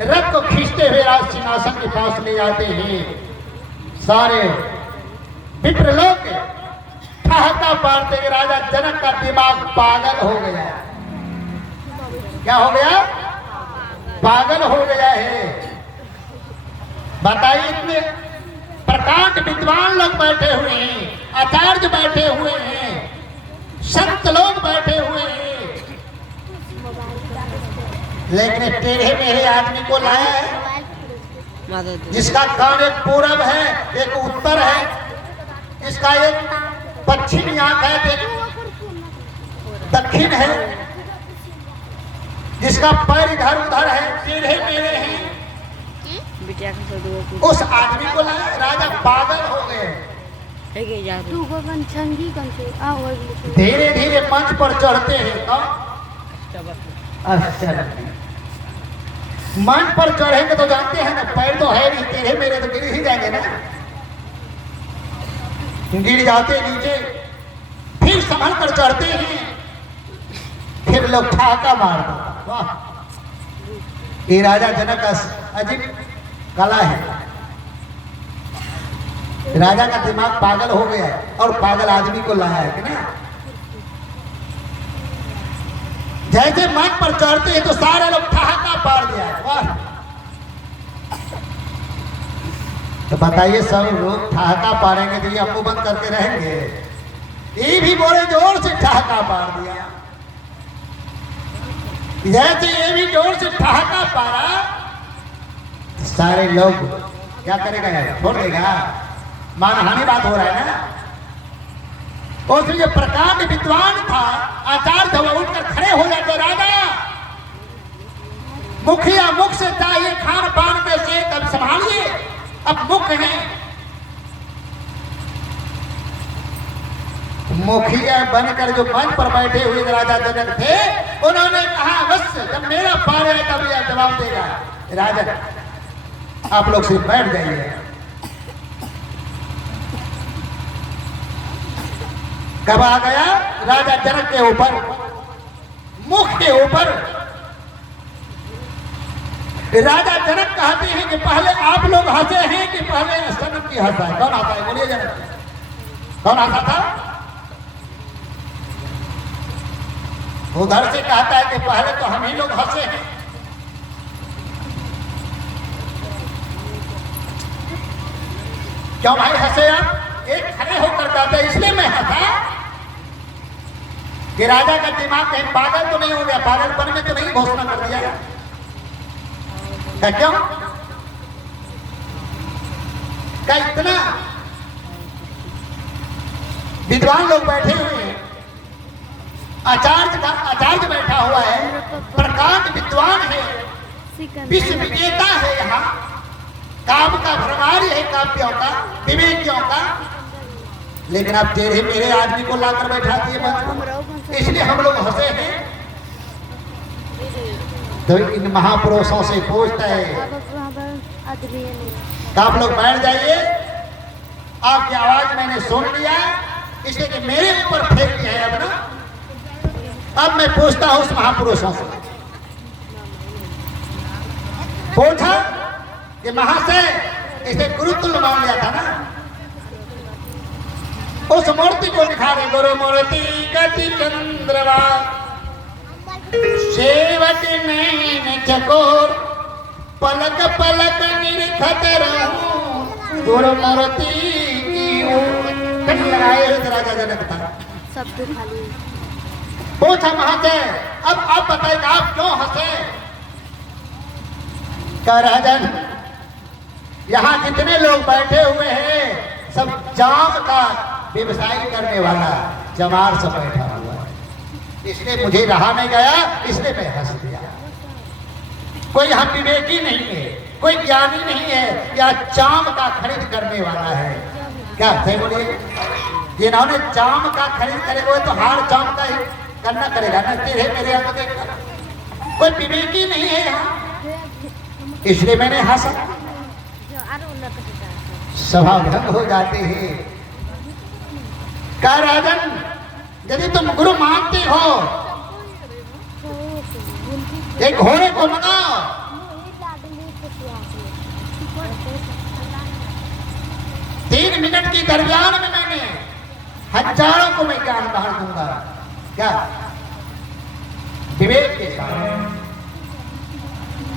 रथ को खींचते हुए राज सिंहासन के पास ले जाते हैं। सारे विप्र लोग ठहाका पारते राजा जनक का दिमाग पागल हो गया। क्या हो गया? पागल हो गया है। बताइए, इतने प्रकांड विद्वान लोग बैठे हुए हैं, आचार्य बैठे हुए हैं, संत लोग बैठे हुए हैं, लेकिन टेढ़े मेढ़े आदमी को लाया है जिसका कान एक पूरब है, एक उत्तर है, इसका एक पश्चिमी आंख है, एक दक्षिण है, जिसका पैर इधर उधर है, टेढ़े मेढ़े हैं। बिटिया का सब दो उस आदमी को लगा राजा पागल हो गए। ठीक है यार तू गगन छंगी कन से आ हो धीरे धीरे मंच पर चढ़ते हैं कौन? अच्छा, मंच पर चढ़ेंगे तो जानते हैं ना, पैर तो है नहीं, तेरे मेरे तो गिर ही जाएंगे ना, गिर जाते नीचे, फिर संभल कर चढ़ते हैं, फिर लोग ठाका मारते। वाह, ये राजा जनक का अजीब कला है। राजा का दिमाग पागल हो गया और पागल आदमी को लाया है कि ना। जैसे मंच पर चढ़ते हैं तो सारे लोग ठहाका पार दिया। वाह, तो बताइए सब लोग ठहाका पारेंगे तो ये अम्मू बंद करके रहेंगे? ये भी बोले जोर से ठहाका पार दिया। जैसे ये भी जोर से ठहाका पारा, सारे लोग क्या करेगा यार, छोड़ देगा? मानहानि बात हो रहा है ना। उसमें जो प्रकांड विद्वान था, आचार्य वो उठकर खड़े हो जाते, राजा मुखिया मुख से चाहिए खान पान कैसे, तब संभालिए, अब मुख है। मुखिया बनकर जो मंच पर बैठे हुए राजा जनक थे, उन्होंने कहा बस जब मेरा पार है तब यह जवाब देगा। राजा आप लोग सिर्फ बैठ जाइए। कब आ गया राजा जनक के ऊपर, मुख के ऊपर। राजा जनक कहते हैं कि पहले आप लोग हंसे हैं कि पहले सनक की हंसा है? कौन हंसा है बोलिए जनक, कौन हंसा था? उधर से कहता है कि पहले तो हम ही लोग हंसे हैं। क्यों भाई हंसे आप? एक खड़े होकर कहते इसलिए मैं हंसा कि राजा का दिमाग कहीं पागल तो नहीं हो गया, पागलपन में तो नहीं घोषणा कर दिया? क्यों? क्या इतना विद्वान लोग बैठे हुए हैं, आचार्य बैठा हुआ है, प्रकांड विद्वान है, विश्व विजेता है, यहाँ काम का भ्रमारी है, काव्यों का, विवेकियों का, लेकिन आप तेरे मेरे आदमी को लाकर बैठा दिए मंच पर, इसलिए हम लोग हंसे हैं। तो इन महापुरुषों से पूछता है आप लोग बैठ जाइए, आपकी आवाज मैंने सुन लिया, इसलिए कि मेरे ऊपर फेंक दिया है। अब ना, अब मैं पूछता हूं उस महापुरुषों से, पूछा कि महाशय इसे गुरुतुल्य मान लिया था ना, उस मूर्ति को निखारे, गुरु मूर्ति गति चंद्रवा सेवक नैन चकोर पलक पलक निरखत रहूं गुरु मूर्ति की कहीं लगाए हुए राजा जनक था। सब तो खाली पूछा महाशय अब आप बताइए आप क्यों हंसे? क्या राजन, यहाँ जितने लोग बैठे हुए हैं सब जाम का व्यवसाय करने वाला जमार से बैठा हुआ है, इसलिए मुझे रहा नहीं गया, इसलिए मैं हंस दिया। कोई हम विवेकी नहीं है, कोई ज्ञानी नहीं है, या चाम का खरीद करने वाला है। क्या थे बोलिए? जिन्होंने चाम का खरीद करेगा वो तो हार चाम का ही करना करेगा ना, तेरे मेरे यहाँ देखकर कोई विवेकी नहीं है यहाँ, इसलिए मैंने हंसा। सभा भंग हो जाते हैं। क्या राजन, यदि तुम गुरु मानते हो एक घोड़े को मंगाओ, 3 मिनट की दरमियान में मैंने हजारों को मैं ज्ञान दान दूंगा। क्या विवेक के साथ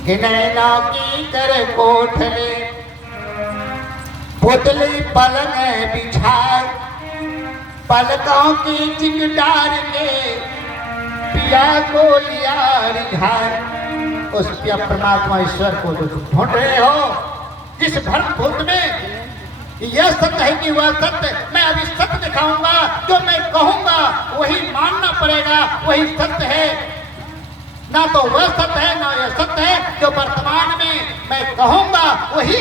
कि नैना की कर कोठले पुतली पलंग बिछाए, पलकों की चिंगार के पिया को लिया रिझाए। उस पिया परमात्मा ईश्वर को जो ढूंढ रहे हो, जिस भ्रम भूत में यह सत्य है कि वह सत्य, मैं अभी सत्य दिखाऊंगा, जो मैं कहूंगा वही मानना पड़ेगा, वही सत्य है। ना तो वह सत्य है ना यह सत्य है। जो वर्तमान में मैं कहूंगा वही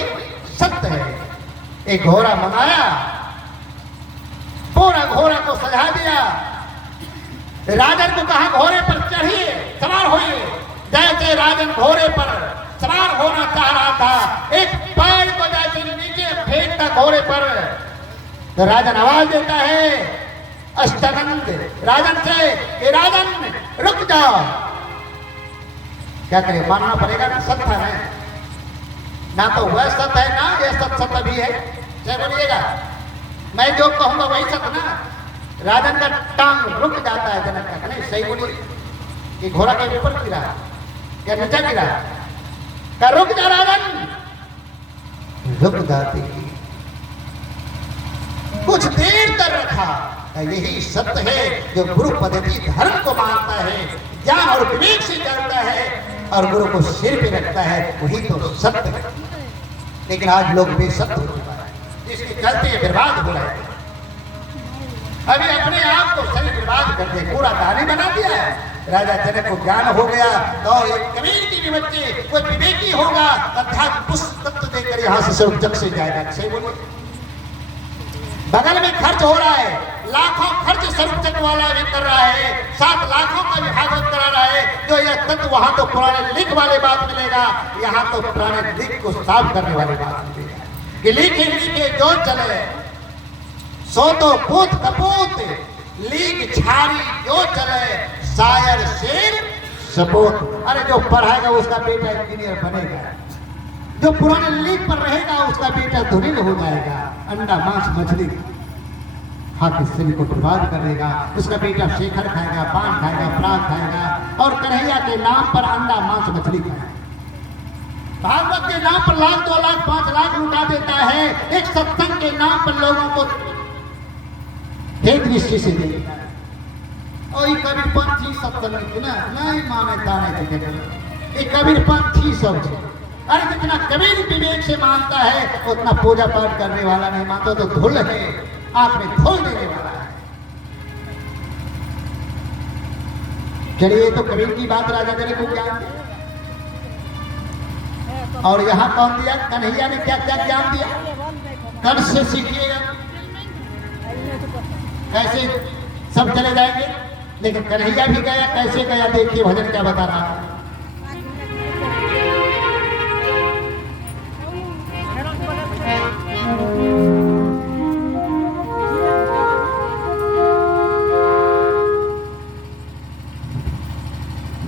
सत्य है। एक घोड़ा मंगाया, पूरा घोड़ा को सजा दिया। राजन को कहा घोड़े पर चढ़िए, सवार होइए। जैसे राजन घोड़े पर सवार होना चाह रहा था, एक पैर को जैसे नीचे फेंकता घोड़े पर, तो राजन आवाज देता है अष्टानंद राजन से कि राजन रुक जाओ। क्या करें, मानना पड़ेगा ना, सत्य है ना, तो वह सत्य है ना यह सत्य भी है। क्या बोलिएगा, मैं जो कहूंगा वही सत्य ना। राजन का टांग रुक जाता है जनक का, नहीं सही बोलिए कि घोड़ा के ऊपर गिरा क्या नीचे गिरा, क्या रुक जा राजन, रुक जाती कुछ देर तक रखा। यही सत्य है जो गुरु पद्धति धर्म को मानता है, ज्ञान और विवेक से चलता है और गुरु को सिर पे रखता है, वही तो सत्य है। लेकिन आज लोग बेसत्य हो चुका है, जिसके चलते बर्बाद हो रहे हैं। अभी अपने आप को सही बर्बाद करके पूरा कहानी बना दिया है। राजा जनक को ज्ञान हो गया तो एक कबीर की भी बच्चे कोई विवेकी होगा, अध्यात्म पुस्तक तत्व देकर यहाँ से सब जग से जाएगा। सही बोलो, बगल में खर्च हो रहा है, लाखों खर्च सर्वचक वाला भी कर रहा है, 7 लाखों का भी भागवत करा रहा है। जो यह तत्व वहां तो पुराने लिख वाले बात मिलेगा, यहाँ तो पुराने लिख को साफ करने वाले बात मिलेगा कि लिखे लिखे जो चले सो तो पूत कपूत, लीक छारी जो चले शायर शेर सपूत। अरे जो पढ़ाएगा उसका बेटा इंजीनियर बनेगा, जो पुराने लीक पर रहेगा उसका बेटा धुनील हो जाएगा, अंडा मांस मछली खा के शरीर को बर्बाद करेगा, उसका बेटा शेखर खाएगा, पान खाएगा, प्राग खाएगा और कन्हैया के नाम पर अंडा मांस मछली खाएगा। भागवत के नाम पर लाख 2 लाख 5 लाख लुटा देता है, एक सत्संग के नाम पर लोगों को एक दृष्टि से देता है। और ये कबीर पंथी सत्संग ना नहीं माने ताने के कबीर पंथी सब है। अरे जितना कबीर विवेक से मानता है उतना पूजा पाठ करने वाला नहीं मानता, तो धुल है, आंख में धुल देने वाला है। चलिए तो कबीर की बात राजा जनक को ज्ञान दिया, और यहाँ कौन दिया, कन्हैया ने क्या क्या ज्ञान दिया, कब से सीखिएगा, कैसे सब चले जाएंगे। लेकिन कन्हैया भी गया, कैसे गया देखिए भजन क्या बता रहा है।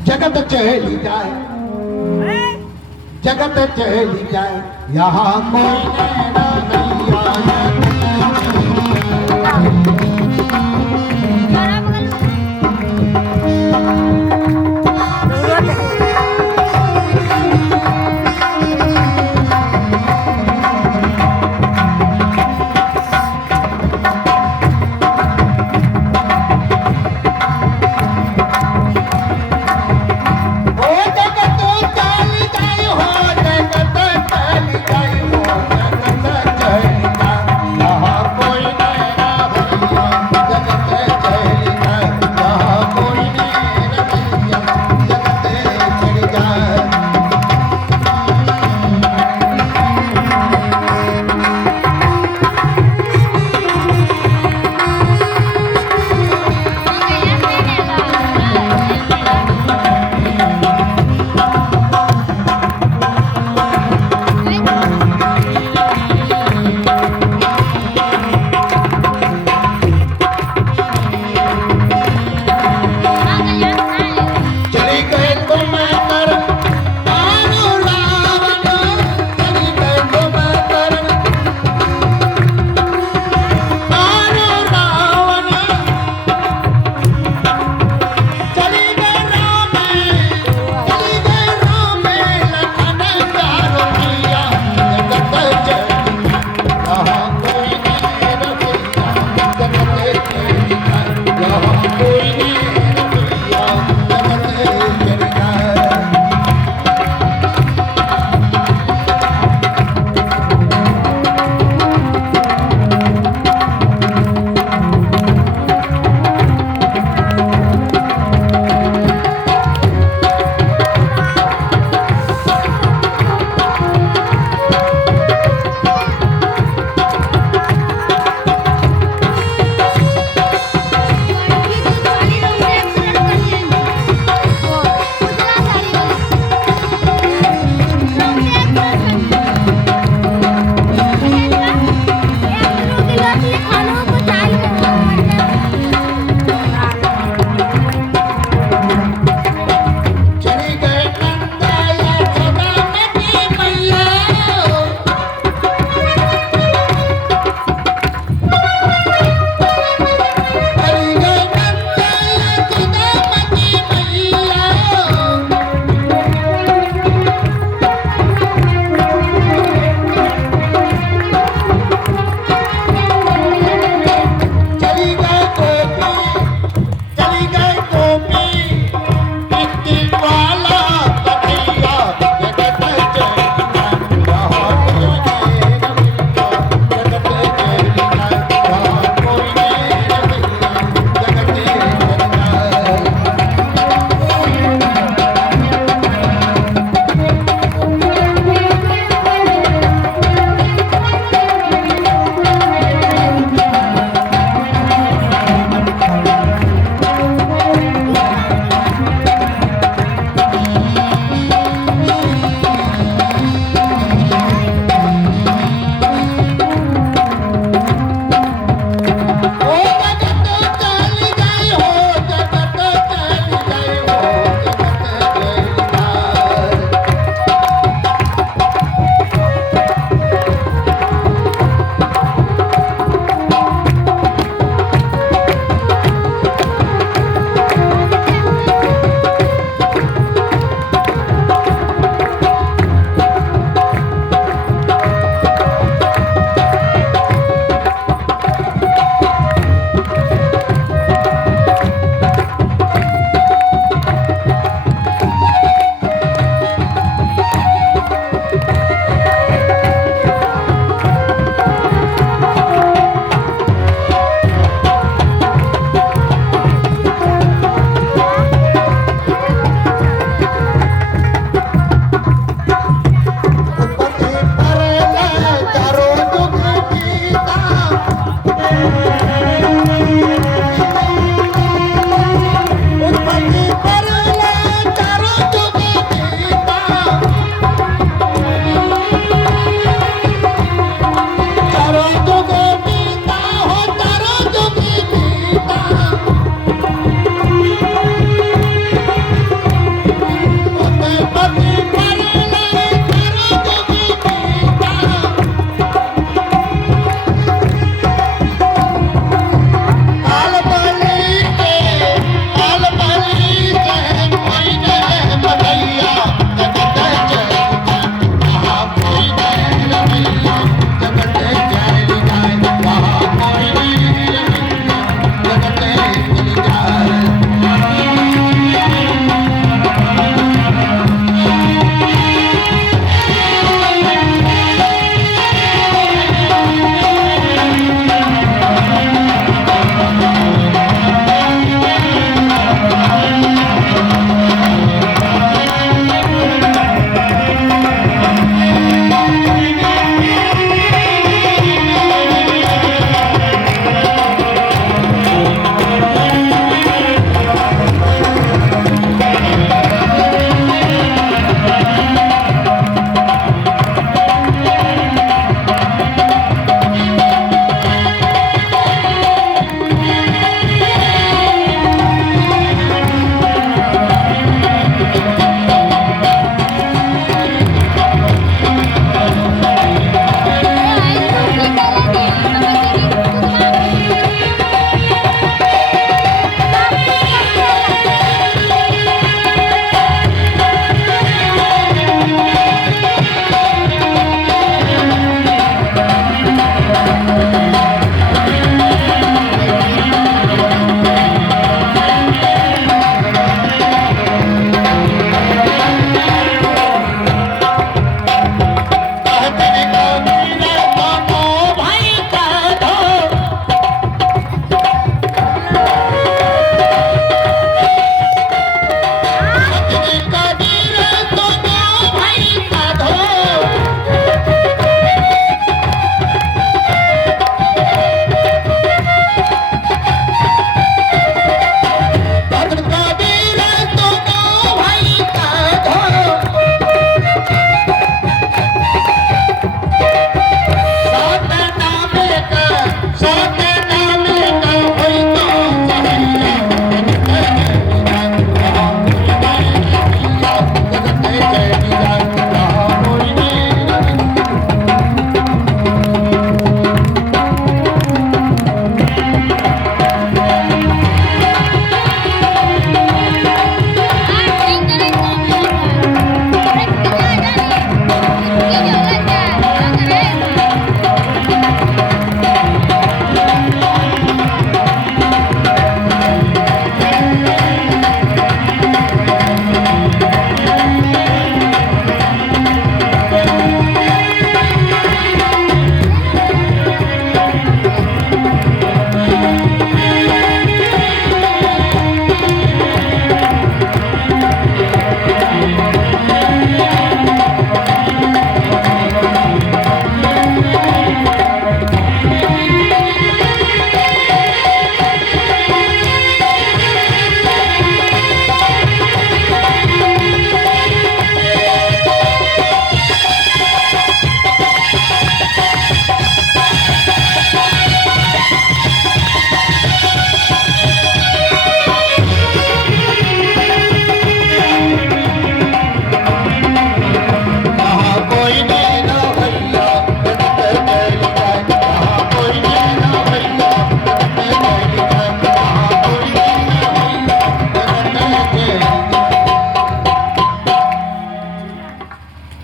जगत चली जाए, जगत चली जाए, यहाँ कोई नैना नहीं आया। जगत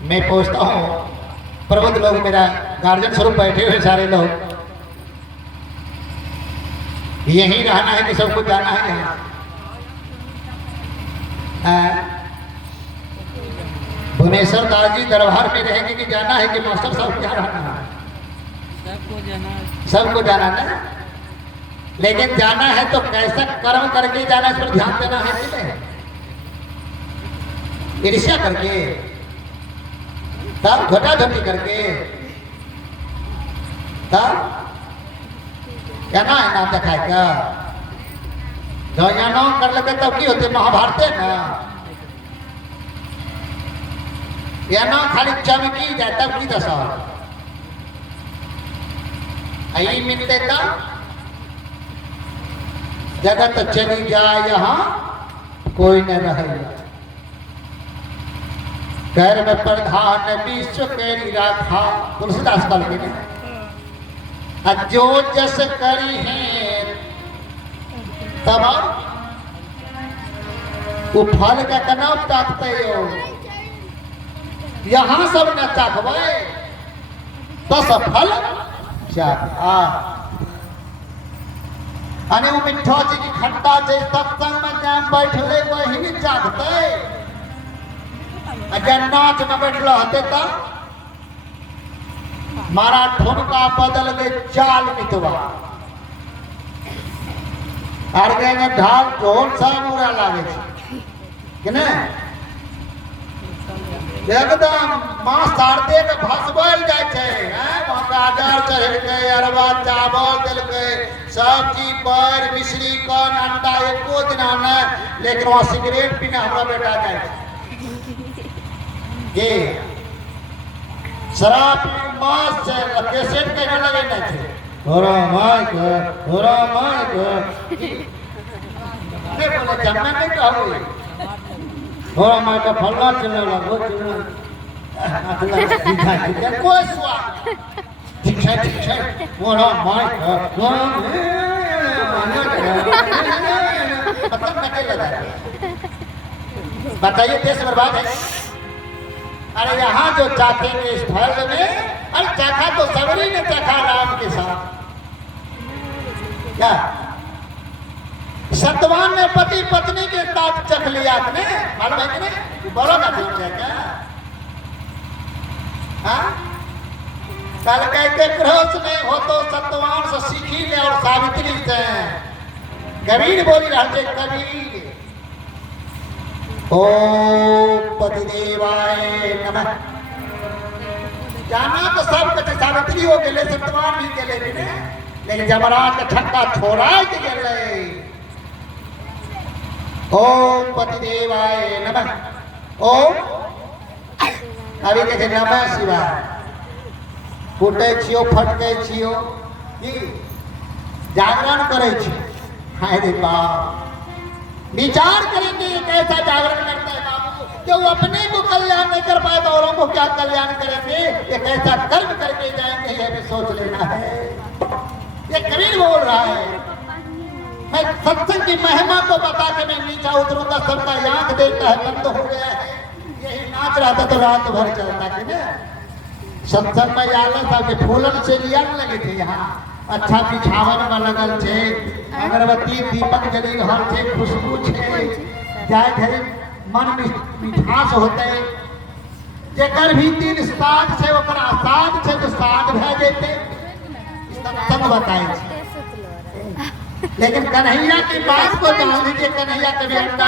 मैं पहुंचता हूँ, प्रबुद्ध लोग मेरा गार्जियन स्वरूप बैठे हुए सारे लोग, यहीं रहना है कि सबको जाना है यहाँ? भुवनेश्वर दास जी दरबार में रहेंगे कि जाना है कि मास्टर साहब क्या रहना है? सबको जाना ना, लेकिन जाना है तो कैसा कर्म करके जाना, इस पर ध्यान देना है कि नहीं? ईर्ष्या करके, तब घटाघटी करके, तब क्या ना है नाम दिखाए क्या? जो यहाँ नाम कर लगे तब की होते महाभारत ना, या ना खाली चमकी जाए तब की दशा आई मिलते तब जगत चली जाए यहाँ कोई न रहे, घर में प्रधान विश्व केरी राखा, तुलसीदास कल के जो जस करी है तब वो फल का कना ताकते हो, यहाँ सब न चाखबे तो सफल अने वो मिठा जी की खट्टा जे सत्संग में जहाँ बैठले वही नहीं चाहते, अगर नाच में बैठल होते तब मारा ठुनका बदल गए चाल मितवा, आगे में ढाल ढोल सा मुरा लागे कि नहीं? एकदम मां शारदे के भसबल जाए छे, गाजर चढ़ के, अरवा चावल दिल के, सब्जी पर मिश्री कन अंडा एको दिन ना, लेकिन वहाँ सिगरेट पीना हमरा बेटा जाए ये शराब मास से कैसेट के ना लगे ना थे होरा माइक ने बोले जन्म में क्या हुई होरा माइक का फलना चलने लगा वो चलना दिखा कोई स्वाद ठीक है होरा माइक मतलब नकल लगा बताइए देश बर्बाद है। अरे यहाँ जो चाखेंगे स्थल में, अरे चखा तो सबरी ने चखा राम के साथ। क्या सतवान में पति पत्नी के साथ चख लिया आपने, मालूम है कि नहीं? बोलो ना फिल्म है क्या? हाँ? कल कहते क्रोध में हो तो सतवान से सीखी ले और सावित्री से कबीर बोली रहते कबीर ओ पतिदेवाय नमः। जाना तो सब कटे सावित्री हो गए, सतवान भी गए लेकिन जमराज का ठंडा छोड़ा के गए। ओम पतिदेवाय नमः। ओम अभी कहते नमः शिवाय। फूटे छियो फटके छियो की जागरण करे छी। हाय रे बाप, विचार करेंगे कैसा जागरण करता है बाबू, जो अपने को कल्याण नहीं कर पाए तो औरों को क्या कल्याण करेंगे? ये कैसा कर्म करके जाएंगे ये भी सोच लेना है। ये कबीर बोल रहा है। मैं सत्संग की महिमा को बता के मैं नीचा उतरूंगा, सबका आंख देखता है बंद हो गया है। यही नाच रहा था तो रात भर चलता थे ना। सत्संग में आला था कि फूलन से लिया लगे थे, यहाँ अच्छा बिछावन में लगल थे, अगरबत्ती दीपक जली रहल थे, खुशबू छे, जाय घरे मन मिठास होते। जेकर भी दिन साध से ओकरा साध से तो साध भे जेते, सत्संग बताए। लेकिन कन्हैया की बात को जान लीजिए, कन्हैया कभी अंडा